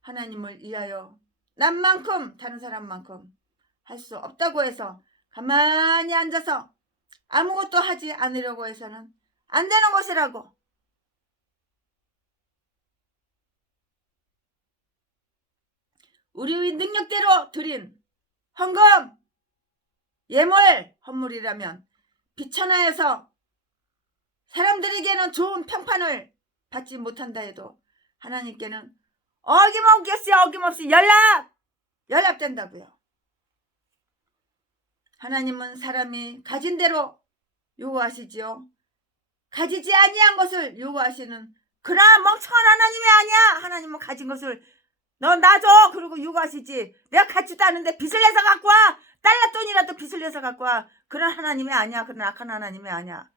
하나님을 위하여 남만큼 다른 사람만큼 할 수 없다고 해서 가만히 앉아서 아무것도 하지 않으려고 해서는 안 되는 것이라고. 우리의 능력대로 드린 헌금, 헌물이라면 비천하여서 사람들에게는 좋은 평판을 받지 못한다 해도 하나님께는 어김없이 연락된다고요. 하나님은 사람이 가진 대로 요구하시지요. 가지지 아니한 것을 요구하시는 그러나 멍청한 하나님이 아니야. 하나님은 가진 것을 너 놔줘 그러고 요구하시지. 내가 갖지도 않은데 빚을 내서 갖고 와. 달러 돈이라도 빚을 내서 갖고 와. 그런 하나님이 아니야. 그런 악한 하나님이 아니야.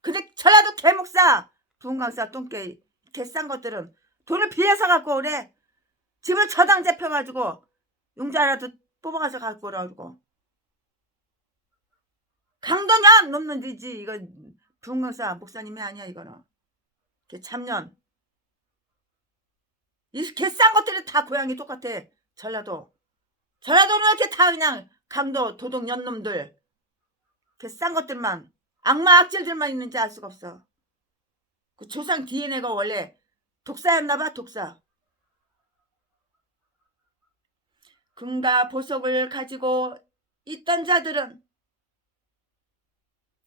근데 전라도 개목사, 부흥강사, 똥개 개싼 것들은 돈을 빌려서 갖고 오래. 집을 저당 잡혀가지고 용자라도 뽑아가서 갖고 오라고. 강도년 넘는 데지. 이거 부흥강사 목사님이 아니야. 이거는 개참년. 이 개싼 것들이 다 고향이 똑같아. 전라도는 이렇게 다 그냥 강도 도둑 년놈들 개싼 것들만 악마 악질들만 있는지 알 수가 없어. 그 조상 DNA가 원래 독사였나봐. 독사. 금과 보석을 가지고 있던 자들은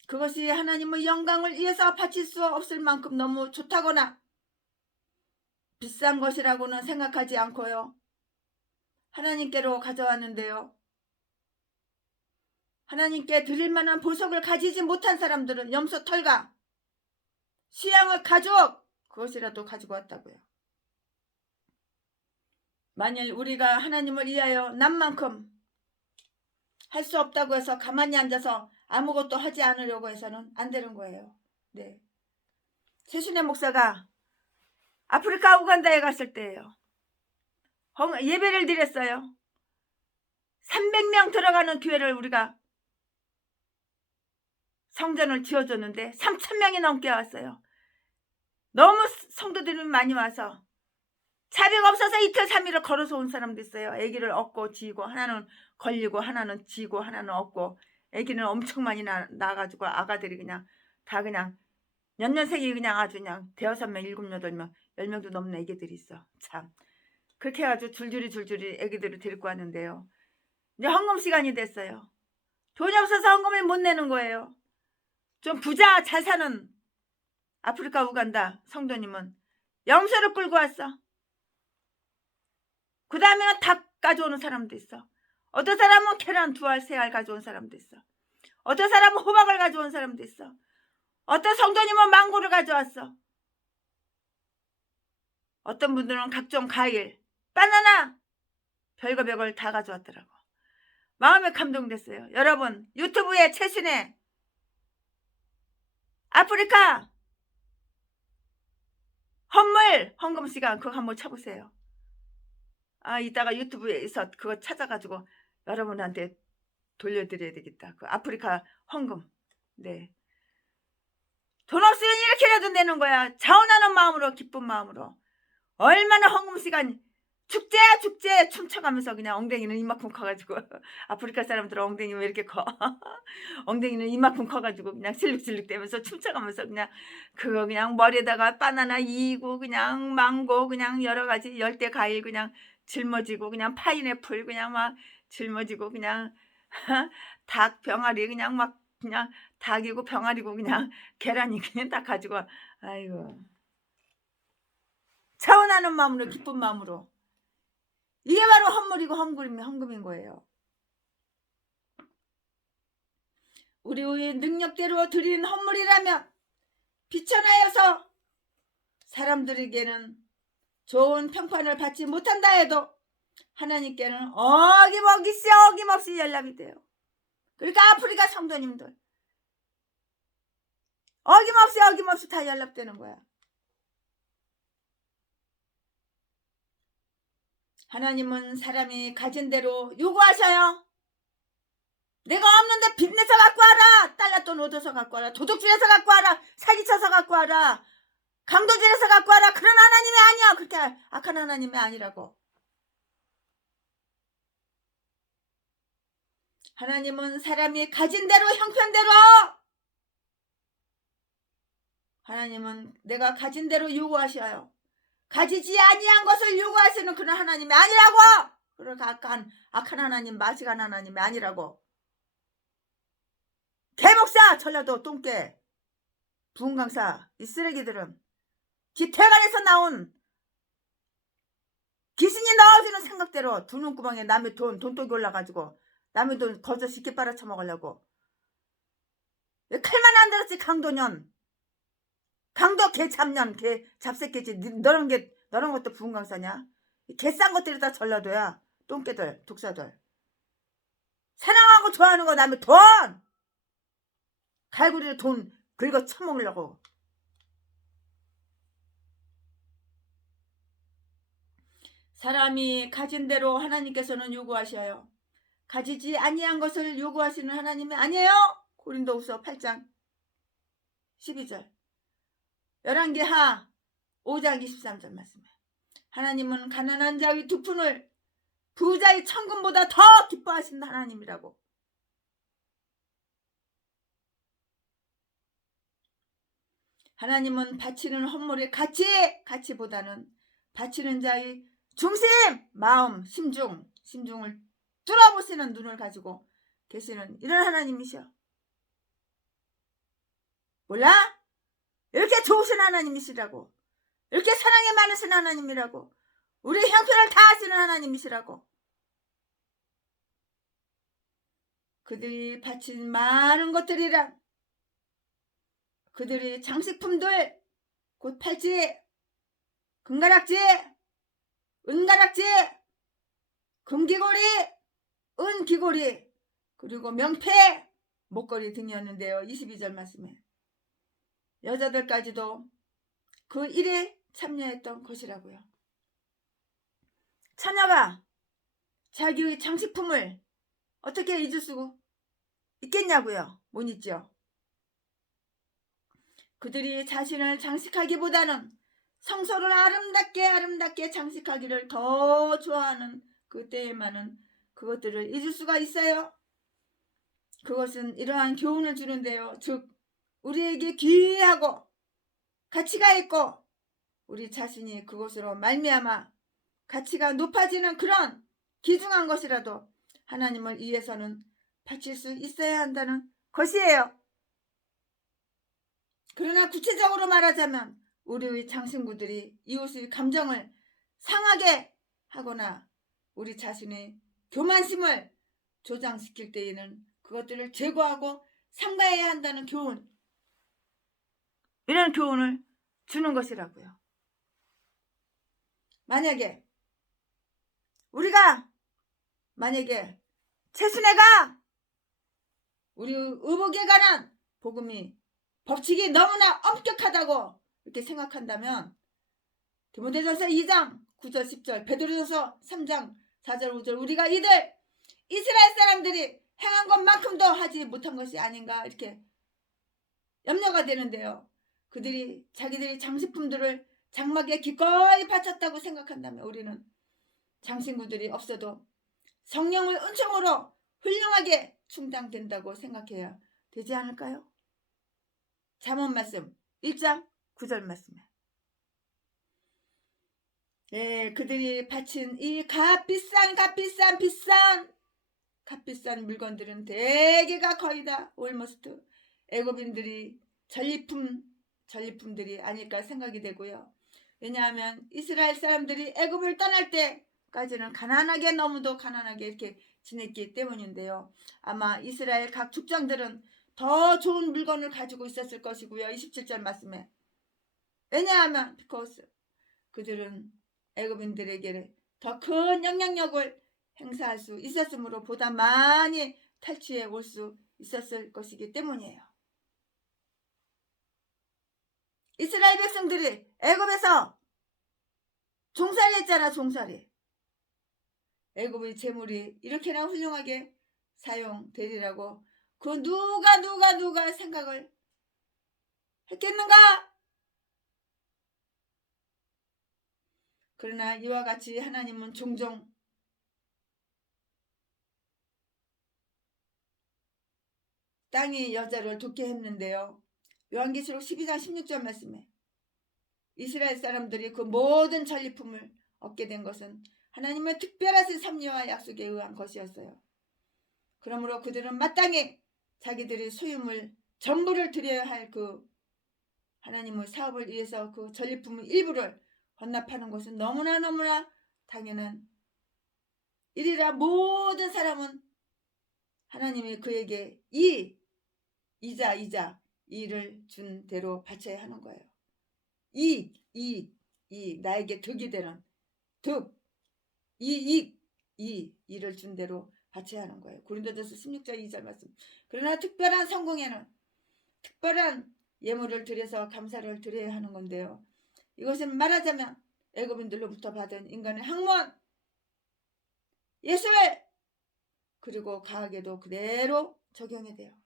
그것이 하나님의 영광을 위해서 바칠 수 없을 만큼 너무 좋다거나 비싼 것이라고는 생각하지 않고요. 하나님께로 가져왔는데요. 하나님께 드릴 만한 보석을 가지지 못한 사람들은 염소 털과 수양의 가죽 그것이라도 가지고 왔다고요. 만일 우리가 하나님을 위하여 남만큼 할 수 없다고 해서 가만히 앉아서 아무것도 하지 않으려고 해서는 안 되는 거예요. 네. 최순애 목사가 아프리카 우간다에 갔을 때예요. 예배를 드렸어요. 300명 들어가는 교회를 우리가 성전을 지어줬는데 3,000명이 넘게 왔어요. 너무 성도들이 많이 와서 자비가 없어서 이틀 3일을 걸어서 온 사람도 있어요. 아기를 업고 지고 하나는 걸리고 하나는 지고 하나는 업고 애기는 엄청 많이 나가지고 아가들이 그냥 다 그냥 연년생이 그냥 아주 그냥 대여섯 명, 일곱, 여덟 명, 10명도 넘는 애기들이 있어. 참. 그렇게 해가지고 줄줄이 애기들을 데리고 왔는데요. 이제 헌금 시간이 됐어요. 돈이 없어서 헌금을 못 내는 거예요. 좀 부자 잘 사는 아프리카 우간다 성도님은 영수를 끌고 왔어. 그 다음에는 닭 가져오는 사람도 있어. 어떤 사람은 계란 2알, 3알 가져온 사람도 있어. 어떤 사람은 호박을 가져온 사람도 있어. 어떤 성도님은 망고를 가져왔어. 어떤 분들은 각종 과일, 바나나, 별걸 다 가져왔더라고. 마음에 감동됐어요. 여러분 유튜브에 최신의 아프리카 헌물 헌금 시간 그거 한번 쳐보세요. 이따가 유튜브에서 그거 찾아가지고 여러분한테 돌려드려야 되겠다. 그 아프리카 헌금. 네. 돈 없으면 이렇게라도 내는 거야. 자원하는 마음으로, 기쁜 마음으로. 얼마나 헌금 시간 축제 춤춰가면서 그냥 엉덩이는 이만큼 커가지고 아프리카 사람들은 엉덩이 왜 이렇게 커? 엉덩이는 이만큼 커가지고 그냥 실룩실룩 대면서 춤춰가면서 그냥 그거 그냥 머리에다가 바나나 이고 그냥 망고 그냥 여러 가지 열대 과일 그냥 짊어지고 그냥 파인애플 그냥 막 짊어지고 그냥 닭 병아리 그냥 막 그냥 닭이고 병아리고 그냥 계란이 그냥 딱 가지고 아이고 차원하는 마음으로 기쁜 마음으로 이게 바로 헌물이고 헌금인 거예요. 우리의 능력대로 드린 헌물이라면 비천하여서 사람들에게는 좋은 평판을 받지 못한다 해도 하나님께는 어김없이 연락이 돼요. 그러니까 아프리카 성도님들 어김없이 다 연락되는 거야. 하나님은 사람이 가진 대로 요구하셔요. 내가 없는데 빚내서 갖고 와라. 달러돈 얻어서 갖고 와라. 도둑질해서 갖고 와라. 사기쳐서 갖고 와라. 강도질해서 갖고 와라. 그런 하나님이 아니야. 그렇게 악한 하나님이 아니라고. 하나님은 사람이 가진 대로 형편대로 하나님은 내가 가진 대로 요구하셔요. 가지지 아니한 것을 요구하시는 그런 하나님이 아니라고. 그러니까 악한 하나님, 마시간 하나님이 아니라고. 개목사, 전라도 똥개, 부흥강사 이 쓰레기들은 기태간에서 나온 귀신이 넣어주는 생각대로 두 눈구멍에 남의 돈독이 올라가지고 남의 돈 거저 쉽게 빨아쳐먹으려고. 칼만 안 들었지 강도년. 강도 개잡년 개 잡새끼지. 너런 것도 부흥강사냐? 개싼 것들이 다 전라도야. 똥개들 독사들. 사랑하고 좋아하는 거 남의 돈. 갈고리에 돈 긁어 처먹으려고. 사람이 가진 대로 하나님께서는 요구하셔요. 가지지 아니한 것을 요구하시는 하나님이 아니에요. 고린도후서 8장 12절 열왕기하 5장 23절 말씀에 하나님은 가난한 자의 두 푼을 부자의 천금보다 더 기뻐하시는 하나님이라고. 하나님은 바치는 헌물의 가치보다는 바치는 자의 중심, 마음, 심중을 뚫어보시는 눈을 가지고 계시는 이런 하나님이셔. 몰라? 이렇게 좋으신 하나님이시라고. 이렇게 사랑이 많으신 하나님이라고. 우리 형편을 다 아시는 하나님이시라고. 그들이 바친 많은 것들이란 그들이 장식품들, 곧 팔찌, 금가락지, 은가락지, 금귀고리, 은귀고리, 그리고 명패, 목걸이 등이었는데요. 22절 말씀에 여자들까지도 그 일에 참여했던 것이라고요. 처녀가 자기의 장식품을 어떻게 잊을 수 있겠냐고요. 못 잊죠. 그들이 자신을 장식하기보다는 성소를 아름답게 장식하기를 더 좋아하는 그때에만은 그것들을 잊을 수가 있어요. 그것은 이러한 교훈을 주는데요. 즉 우리에게 귀하고 가치가 있고 우리 자신이 그것으로 말미암아 가치가 높아지는 그런 귀중한 것이라도 하나님을 위해서는 바칠 수 있어야 한다는 것이에요. 그러나 구체적으로 말하자면 우리의 장신구들이 이웃의 감정을 상하게 하거나 우리 자신의 교만심을 조장시킬 때에는 그것들을 제거하고 삼가해야 한다는 교훈, 이런 교훈을 주는 것이라고요. 만약에 최순애가 우리 의복에 관한 복음이 법칙이 너무나 엄격하다고 이렇게 생각한다면 디모데전서 2장 9절 10절 베드로전서 3장 4절 5절 우리가 이들 이스라엘 사람들이 행한 것만큼도 하지 못한 것이 아닌가 이렇게 염려가 되는데요. 그들이 자기들이 장식품들을 장막에 기꺼이 바쳤다고 생각한다면 우리는 장신구들이 없어도 성령의 은총으로 훌륭하게 충당된다고 생각해야 되지 않을까요? 잠언 말씀 1장 9절 말씀에 그들이 바친 이 값비싼 물건들은 대개가 거의 다 올머스트 애굽인들이 전리품들이 아닐까 생각이 되고요. 왜냐하면 이스라엘 사람들이 애굽을 떠날 때까지는 가난하게 너무도 가난하게 이렇게 지냈기 때문인데요. 아마 이스라엘 각 족장들은 더 좋은 물건을 가지고 있었을 것이고요. 27절 말씀에 왜냐하면 because 그들은 애굽인들에게 더 큰 영향력을 행사할 수 있었으므로 보다 많이 탈취해 올 수 있었을 것이기 때문이에요. 이스라엘 백성들이 애굽에서 종살이 했잖아. 종살이. 애굽의 재물이 이렇게나 훌륭하게 사용되리라고 그 누가 생각을 했겠는가? 그러나 이와 같이 하나님은 종종 땅이 여자를 돕게 했는데요. 요한계시록 12장 16절 말씀에 이스라엘 사람들이 그 모든 전리품을 얻게 된 것은 하나님의 특별하신 섭리와 약속에 의한 것이었어요. 그러므로 그들은 마땅히 자기들의 소유물 전부를 드려야 할 그 하나님의 사업을 위해서 그 전리품의 일부를 헌납하는 것은 너무나 당연한 일이라 모든 사람은 하나님이 그에게 이자 이를 준 대로 바쳐야 하는 거예요. 나에게 득이 되는 이를 준 대로 바쳐야 하는 거예요. 고린도전서 16장 2절 말씀. 그러나 특별한 성공에는 특별한 예물을 드려서 감사를 드려야 하는 건데요. 이것은 말하자면 애굽인들로부터 받은 인간의 학문, 예술, 그리고 과학에도 그대로 적용이 돼요.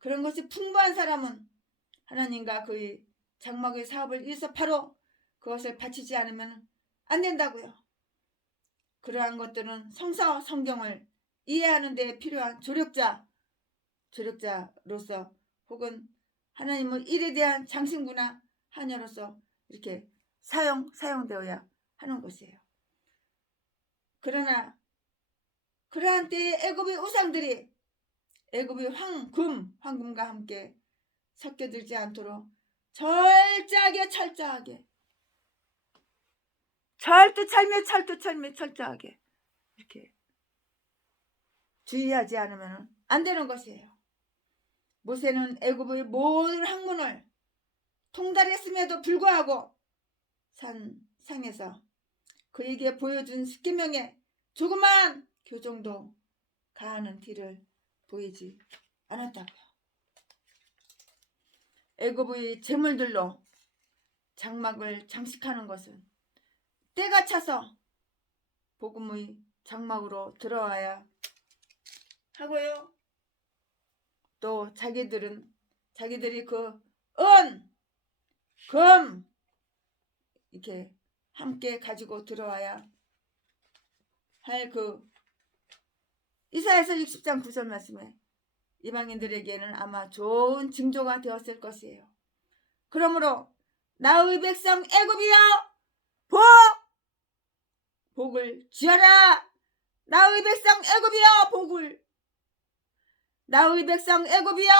그런 것이 풍부한 사람은 하나님과 그의 장막의 사업을 위해서 바로 그것을 바치지 않으면 안 된다고요. 그러한 것들은 성경을 이해하는 데 필요한 조력자로서 혹은 하나님의 일에 대한 장신구나 하녀로서 이렇게 사용되어야 하는 것이에요. 그러나 그러한 때에 애굽의 우상들이 애굽의 황금과 함께 섞여들지 않도록 철저하게 철저하게 이렇게 주의하지 않으면 안 되는 것이에요. 모세는 애굽의 모든 학문을 통달했음에도 불구하고 산상에서 그에게 보여준 십계명의 조그만 교정도 가하는 티를 보이지 않았다고요. 애굽의 재물들로 장막을 장식하는 것은 때가 차서 복음의 장막으로 들어와야 하고요. 또 자기들이 그 금 이렇게 함께 가지고 들어와야 할 그 이사야서 60장 9절 말씀에 이방인들에게는 아마 좋은 징조가 되었을 것이에요. 그러므로 나의 백성 애굽이여 복을 지어라. 나의 백성 애굽이여 나의 백성 애굽이여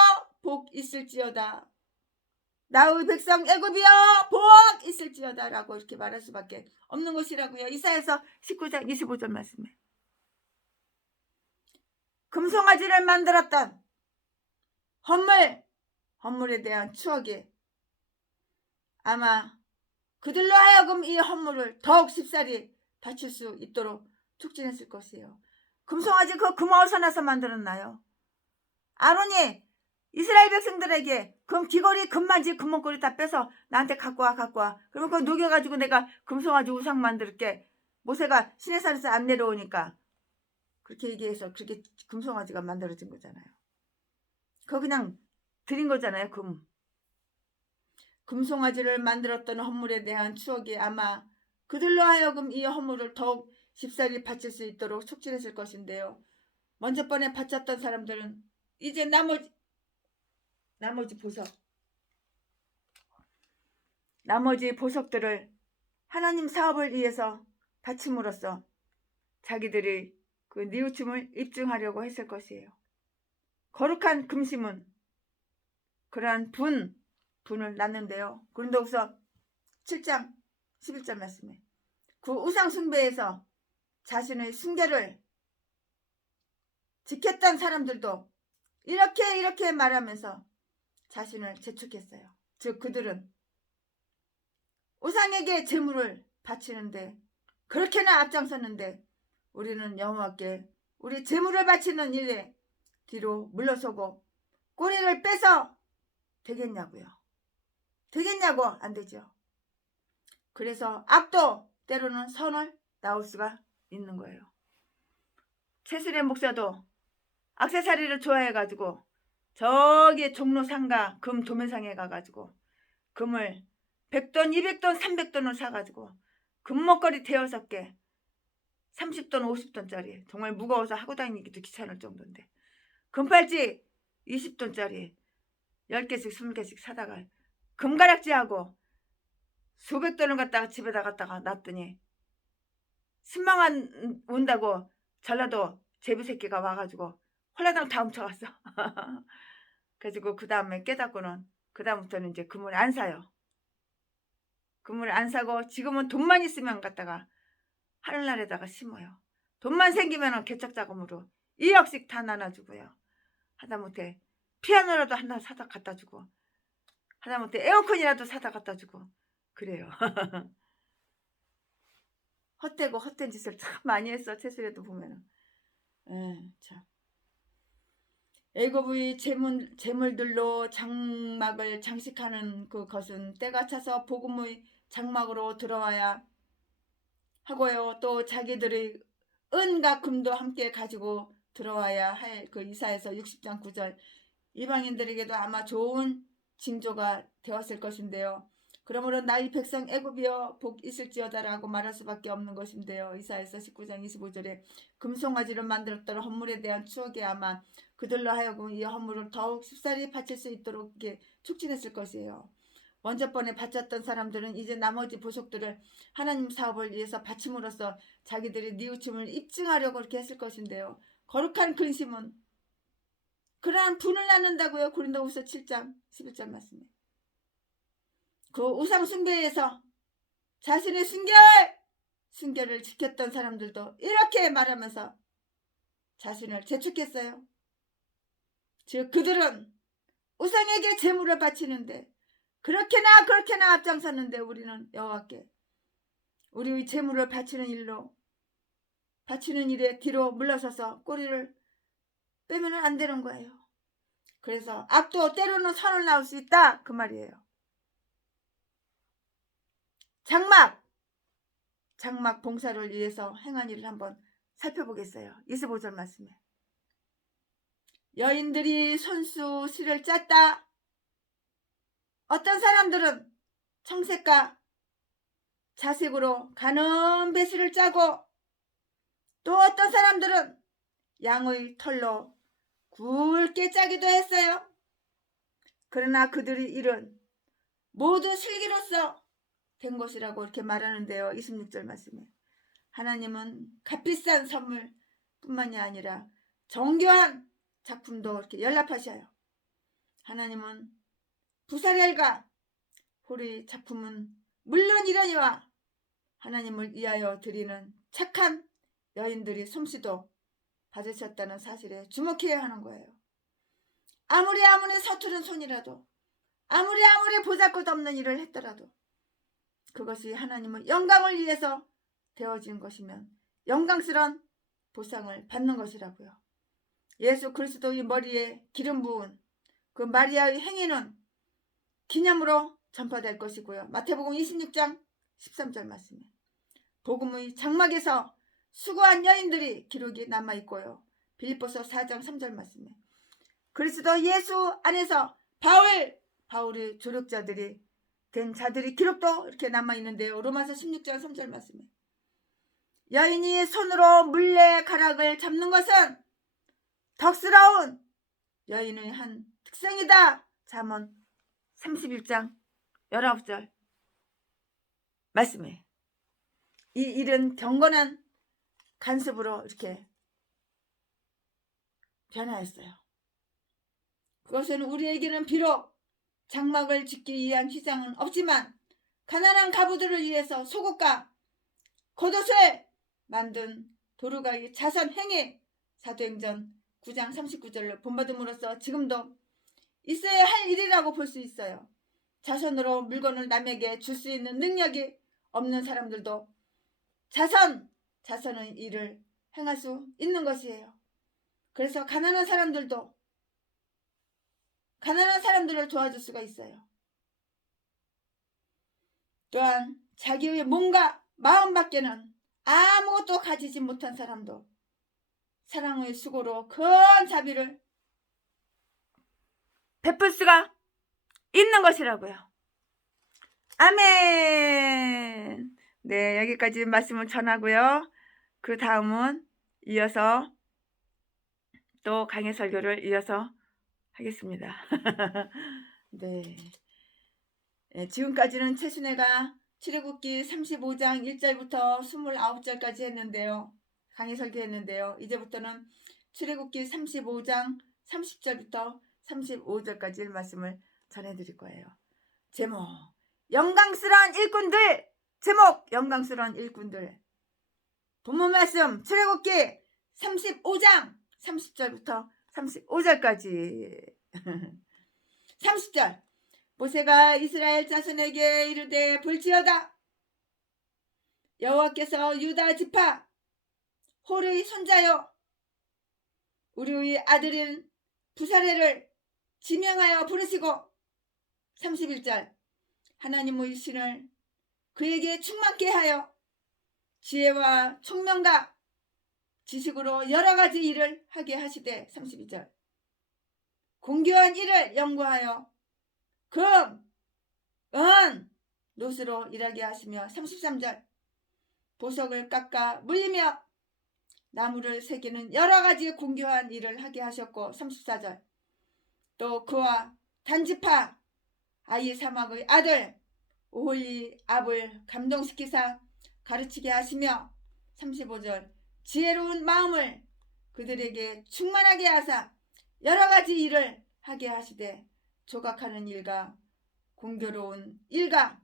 복 있을지어다. 나의 백성 애굽이여 복 있을지어다 라고 이렇게 말할 수밖에 없는 것이라고요. 이사야서 19장 25절 말씀에 금송아지를 만들었던 헌물에 대한 추억이 아마 그들로 하여금 이 헌물을 더욱 쉽사리 바칠 수 있도록 촉진했을 것이에요. 금송아지 그 금 어디서 나서 만들었나요? 아론이 이스라엘 백성들에게 금 귀걸이, 금만지, 금목걸이 다 빼서 나한테 갖고 와. 그러면 그거 녹여가지고 내가 금송아지 우상 만들게. 모세가 시내산에서 안 내려오니까 그렇게 얘기해서 그렇게 금송아지가 만들어진 거잖아요. 그거 그냥 드린 거잖아요. 금송아지를 만들었던 헌물에 대한 추억이 아마 그들로 하여금 이 헌물을 더욱 쉽사리 바칠 수 있도록 촉진했을 것인데요. 먼저 번에 바쳤던 사람들은 이제 나머지 보석들을 하나님 사업을 위해서 바침으로써 자기들이 그 뉘우침을 입증하려고 했을 것이에요. 거룩한 금심은 그러한 분을 낳는데요. 고린도후서 7장 11절 말씀에 그 우상 숭배에서 자신의 순결을 지켰던 사람들도 이렇게 말하면서 자신을 재촉했어요. 즉 그들은 우상에게 제물을 바치는데 그렇게나 앞장섰는데 우리는 여호와께 우리 제물을 바치는 일에 뒤로 물러서고 꼬리를 빼서 되겠냐고요. 되겠냐고 안 되죠. 그래서 악도 때로는 선을 나올 수가 있는 거예요. 최수련 목사도 액세서리를 좋아해가지고 저기 종로 상가 금 도매상에 가가지고 금을 100돈, 200돈, 300돈을 사가지고 금목걸이 대여섯 개 30돈, 50돈짜리 정말 무거워서 하고 다니기도 귀찮을 정도인데 금팔찌 20돈짜리 10개씩 20개씩 사다가 금가락지하고 수백 돈을 갖다가 집에다 갖다가 놨더니 10만원 온다고 전라도 제비새끼가 와가지고 홀라당 다 훔쳐갔어. 그래가지고 그 다음에 깨닫고는 그 다음부터는 이제 금을 안 사요. 금을 안 사고 지금은 돈만 있으면 갖다가 하늘날에다가 심어요. 돈만 생기면 개척자금으로 2억씩 다 나눠주고요. 하다못해 피아노라도 하나 사다 갖다 주고 하다못해 에어컨이라도 사다 갖다 주고 그래요. 헛되고 헛된 짓을 참 많이 했어. 채술에도 보면은. 참. 애굽의 재물들로 장막을 장식하는 그것은 때가 차서 복음의 장막으로 들어와야 하고요. 또 자기들의 은과 금도 함께 가지고 들어와야 할 그 이사야서 60장 9절 이방인들에게도 아마 좋은 징조가 되었을 것인데요. 그러므로 나의 백성 애굽이여 복 있을지어다라고 말할 수밖에 없는 것인데요. 이사야서 19장 25절에 금송아지를 만들었던 헌물에 대한 추억이 아마 그들로 하여금 이 헌물을 더욱 쉽사리 바칠 수 있도록 촉진했을 것이에요. 먼저 번에 바쳤던 사람들은 이제 나머지 보석들을 하나님 사업을 위해서 바침으로써 자기들의 뉘우침을 입증하려고 그렇게 했을 것인데요. 거룩한 근심은 그러한 분을 낳는다고요. 고린도후서 7장 11절 말씀에 그 우상 숭배에서 자신의 순결을 지켰던 사람들도 이렇게 말하면서 자신을 재촉했어요. 즉 그들은 우상에게 제물을 바치는데 그렇게나 앞장섰는데 우리는 여호와께 우리의 제물을 바치는 일에 뒤로 물러서서 꼬리를 빼면 안 되는 거예요. 그래서 악도 때로는 선을 낳을 수 있다 그 말이에요. 장막 봉사를 위해서 행한 일을 한번 살펴보겠어요. 25절 말씀에 여인들이 손수 실을 짰다. 어떤 사람들은 청색과 자색으로 가는 배실을 짜고 또 어떤 사람들은 양의 털로 굵게 짜기도 했어요. 그러나 그들의 일은 모두 슬기로서 된 것이라고 이렇게 말하는데요. 26절 말씀에 하나님은 값비싼 선물 뿐만이 아니라 정교한 작품도 이렇게 연락하셔요. 하나님은 부사렐과 홀의 작품은 물론이러니와 하나님을 위하여 드리는 착한 여인들이 솜씨도 받으셨다는 사실에 주목해야 하는 거예요. 아무리 서투른 손이라도 아무리 보잘것없는 일을 했더라도 그것이 하나님의 영광을 위해서 되어진 것이면 영광스러운 보상을 받는 것이라고요. 예수 그리스도의 머리에 기름 부은 그 마리아의 행위는 기념으로 전파될 것이고요. 마태복음 26장 13절 말씀에 복음의 장막에서 수고한 여인들이 기록이 남아있고요. 빌립보서 4장 3절 말씀에 그리스도 예수 안에서 바울의 조력자들이 된 자들이 기록도 이렇게 남아있는데요. 로마서 16장 3절 말씀에 여인이 손으로 물레 가락을 잡는 것은 덕스러운 여인의 한 특성이다. 잠언 31장 19절 말씀에 이 일은 경건한 간섭으로 이렇게 변화했어요. 그것은 우리에게는 비록 장막을 짓기 위한 휘장은 없지만 가난한 가부들을 위해서 속옷과 겉옷을 만든 도르가의 자선 행위 사도행전 9장 39절로 본받음으로써 지금도 있어야 할 일이라고 볼 수 있어요. 자선으로 물건을 남에게 줄 수 있는 능력이 없는 사람들도 자선의 일을 행할 수 있는 것이에요. 그래서 가난한 사람들을 도와줄 수가 있어요. 또한 자기의 몸과 마음밖에는 아무것도 가지지 못한 사람도 사랑의 수고로 큰 자비를 베풀 수가 있는 것이라고요. 아멘. 네, 여기까지 말씀을 전하고요. 그 다음은 이어서 또 강의 설교를 이어서 하겠습니다. 네. 지금까지는 최순애가 출애굽기 35장 1절부터 29절까지 했는데요. 강의 설교했는데요. 이제부터는 출애굽기 35장 30절부터 35절까지 말씀을 전해드릴 거예요. 제목 영광스러운 일꾼들. 제목 영광스러운 일꾼들. 본문 말씀 출애굽기 35장 30절부터 35절까지 30절 모세가 이스라엘 자손에게 이르되 볼지어다 여호와께서 유다 지파 홀의 손자여 우리의 아들인 부사레를 지명하여 부르시고 31절 하나님의 신을 그에게 충만케 하여 지혜와 총명과 지식으로 여러가지 일을 하게 하시되 32절 공교한 일을 연구하여 금, 은, 롯으로 일하게 하시며 33절 보석을 깎아 물리며 나무를 새기는 여러가지 공교한 일을 하게 하셨고 34절 또 그와 단지파 아히사막의 아들 오홀리압을 감동시키사 가르치게 하시며 35절 지혜로운 마음을 그들에게 충만하게 하사 여러가지 일을 하게 하시되 조각하는 일과 공교로운 일과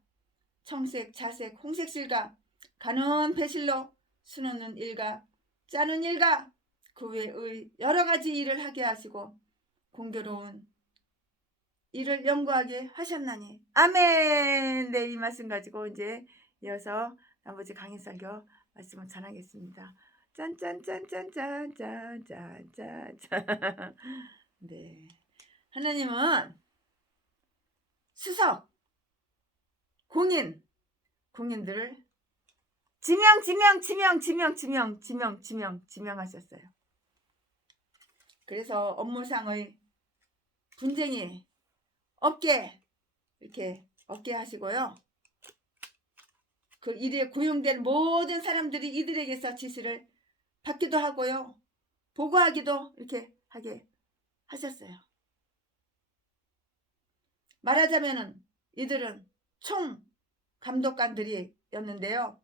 청색, 자색, 홍색 실과 가는 배실로 수놓는 일과 짜는 일과 그 외의 여러가지 일을 하게 하시고 공교로운 일을 연구하게 하셨나니 아멘. 네, 이 말씀 가지고 이제 이어서 나머지 강의 설교 말씀을 전하겠습니다. 짠짠짠짠짠짠짠짠. 네, 하나님은 수석 공인들을 지명하셨어요. 그래서 업무상의 분쟁이 없게 하시고요. 그 일에 고용된 모든 사람들이 이들에게서 지시를 받기도 하고요. 보고하기도 이렇게 하게 하셨어요. 말하자면은 이들은 총 감독관들이었는데요.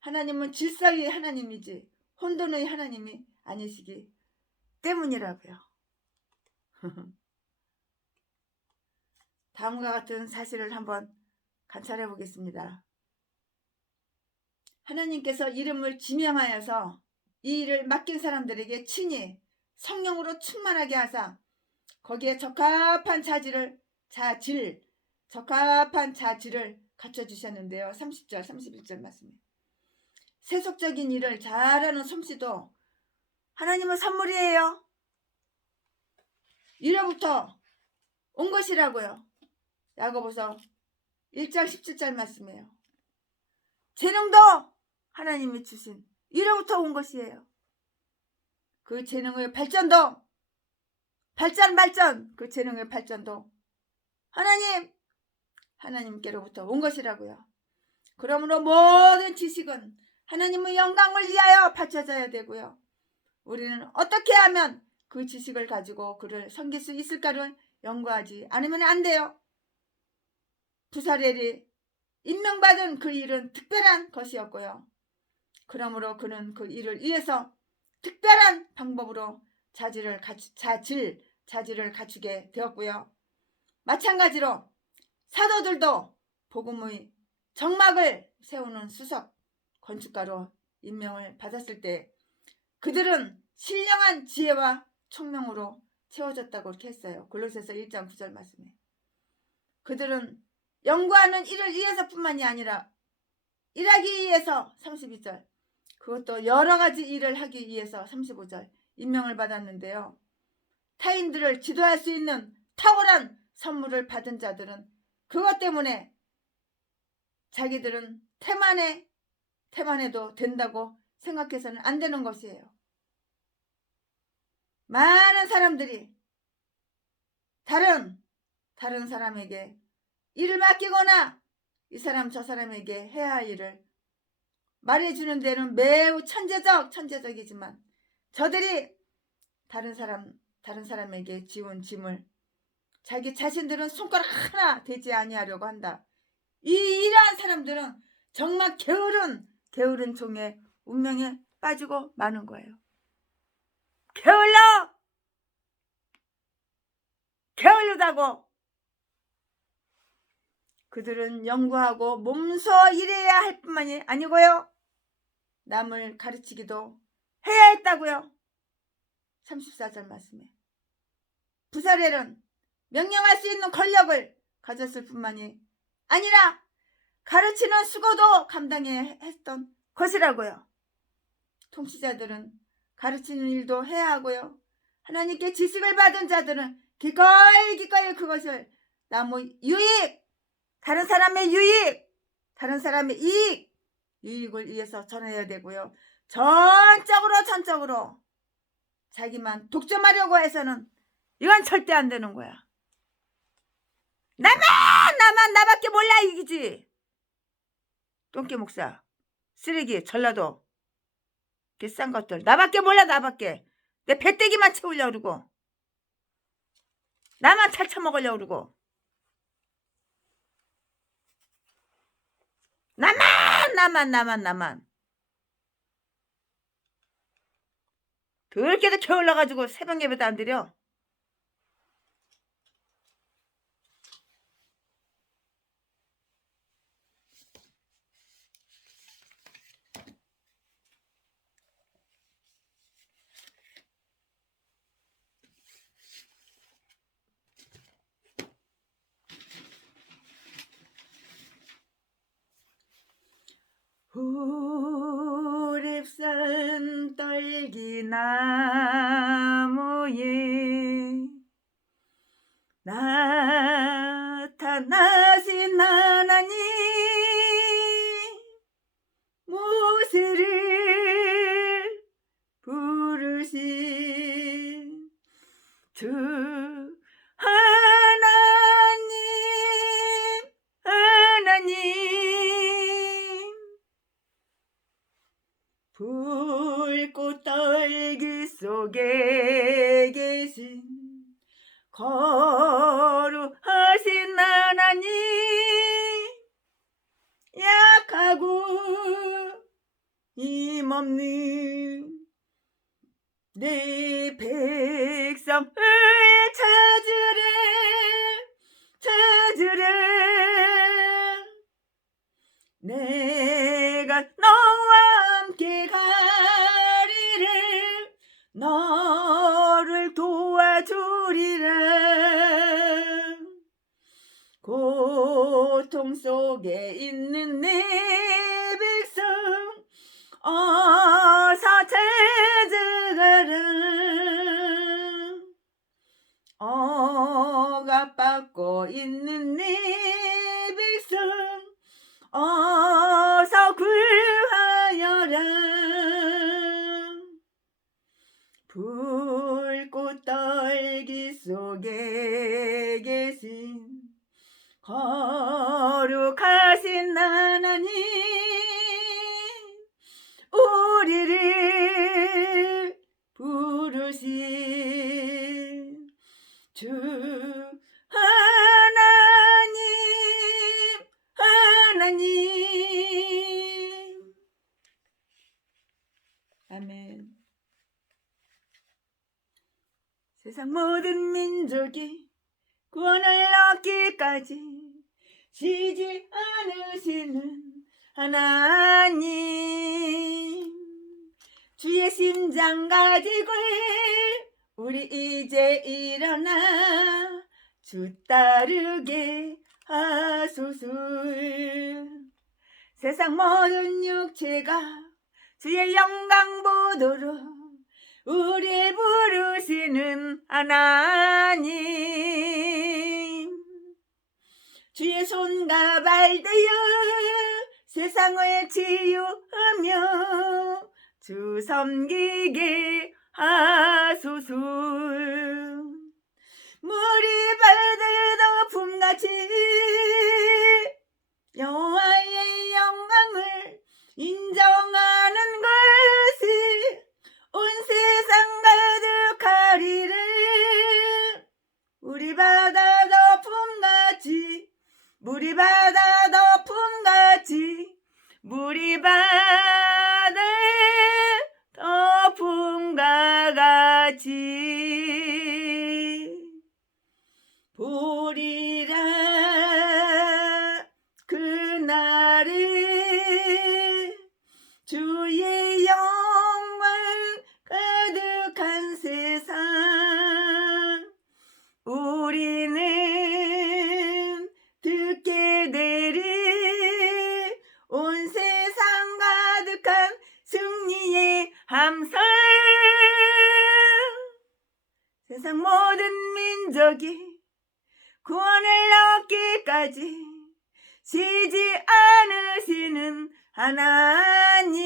하나님은 질서의 하나님이지 혼돈의 하나님이 아니시기 때문이라고요. 다음과 같은 사실을 한번 관찰해 보겠습니다. 하나님께서 이름을 지명하여서 이 일을 맡긴 사람들에게 친히 성령으로 충만하게 하사 거기에 적합한 적합한 자질을 갖춰주셨는데요. 30절 31절 말씀에 세속적인 일을 잘하는 솜씨도 하나님의 선물이에요. 이로부터 온 것이라고요. 야고보서 1장 17절 말씀이에요. 재능도 하나님이 주신 이로부터 온 것이에요. 그 재능의 발전 그 재능의 발전도 하나님께로부터 온 것이라고요. 그러므로 모든 지식은 하나님의 영광을 위하여 바쳐져야 되고요. 우리는 어떻게 하면 그 지식을 가지고 그를 섬길 수 있을까를 연구하지 않으면 안 돼요. 부사렐이 임명받은 그 일은 특별한 것이었고요. 그러므로 그는 그 일을 위해서 특별한 방법으로 자질을 갖추게 되었고요. 마찬가지로 사도들도 복음의 정막을 세우는 수석 건축가로 임명을 받았을 때 그들은 신령한 지혜와 총명으로 채워졌다고 이렇게 했어요. 골로새서 1장 9절 말씀에 그들은 연구하는 일을 위해서뿐만이 아니라 일하기 위해서 32절 그것도 여러 가지 일을 하기 위해서 35절 임명을 받았는데요. 타인들을 지도할 수 있는 탁월한 선물을 받은 자들은 그것 때문에 자기들은 태만해도 된다고 생각해서는 안 되는 것이에요. 많은 사람들이 다른 사람에게 일을 맡기거나 이 사람 저 사람에게 해야 할 일을 말해주는 데는 매우 천재적이지만 저들이 다른 사람에게 지운 짐을 자기 자신들은 손가락 하나 대지 아니하려고 한다. 이러한 사람들은 정말 게으른 종의 운명에 빠지고 마는 거예요. 게을르다고 그들은 연구하고 몸소 일해야 할 뿐만이 아니고요. 남을 가르치기도 해야 했다고요. 34절 말씀에 부사렐은 명령할 수 있는 권력을 가졌을 뿐만이 아니라 가르치는 수고도 감당해야 했던 것이라고요. 통치자들은 가르치는 일도 해야 하고요. 하나님께 지식을 받은 자들은 기꺼이 그것을 남의 유익, 다른 사람의 이익을 위해서 전해야 되고요. 전적으로 자기만 독점하려고 해서는 이건 절대 안 되는 거야. 나밖에 몰라 이기지. 똥개 목사, 쓰레기, 전라도 비싼 것들 나밖에 몰라. 내 배때기만 채우려고 그러고 나만 찰쳐먹으려고 그러고 나만 그렇게도 게을러가지고 새벽 예배도 안 드려. 후립산 떨기나무에 나타나신 하나님 모세를 부르신 주 하나님 불꽃 떨기 속에 계신 거룩하신 하나님, 약하고 힘없는 내 백성을 찾으래. 내가 너와 함께 가리를, 너를 도와주리라. 고통 속에 있는 내 백성 어서 찾아가라. 억압받고 있는 내 백성 어서 구하여라. 불꽃 떨기 속에 계신 거룩하신 하나님, 우리를 부르신 주 하나님. 아멘. 세상 모든 민족이 구원을 얻기까지 쉬지 않으시는 하나님, 주의 심장 가지고 우리 이제 일어나 주 따르게 하소서. 세상 모든 육체가 주의 영광 보도록 우리 부르시는 하나님, 주의 손과 발 되어 세상을 치유하며 주 섬기게 하소서. 물이 바다의 덮음같이 여호와의 영광을 인정하는 것이 온 세상 가득하리를. 우리 바다 덮음같이, 물이 바다 덮음같이, 물이 바다 덮음과 같이 보리라. 그날에 주의 영광 가득한 세상 우리는 듣게 되리. 온 세상 가득한 승리의 함성. 세상 모든 민족이 구원을 얻기까지 쉬지 않으시는 하나님,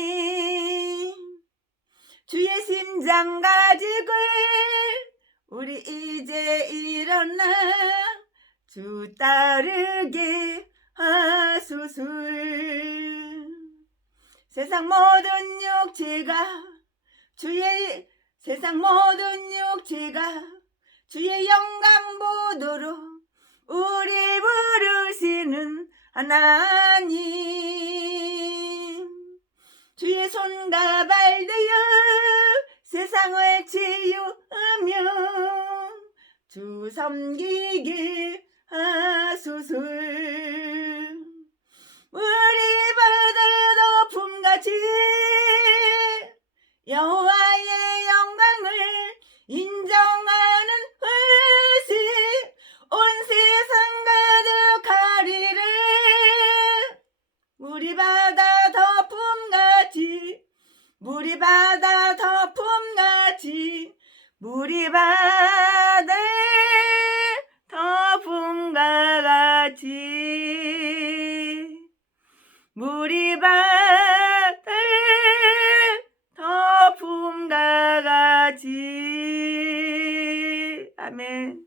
주의 심장 가지고 우리 이제 일어나 주 따르게 하소서. 세상 모든 육체가 주의 영광 보도록 우리 부르시는 하나님, 주의 손과 발 되어 세상을 치유하며 주 섬기게 하소서. 우리 바다 덮음같이 여호와의 영광을 인정하는 것이 온 세상 가득하리를. 우리 바다 덮음같이, 물이 바다 덮음같이, 물이 바다 덮음과 같이, 물이 바다 덮음과 같이. 아멘.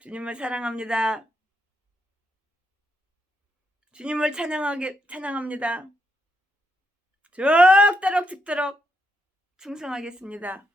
주님을 사랑합니다. 주님을 찬양합니다. 죽도록 충성하겠습니다.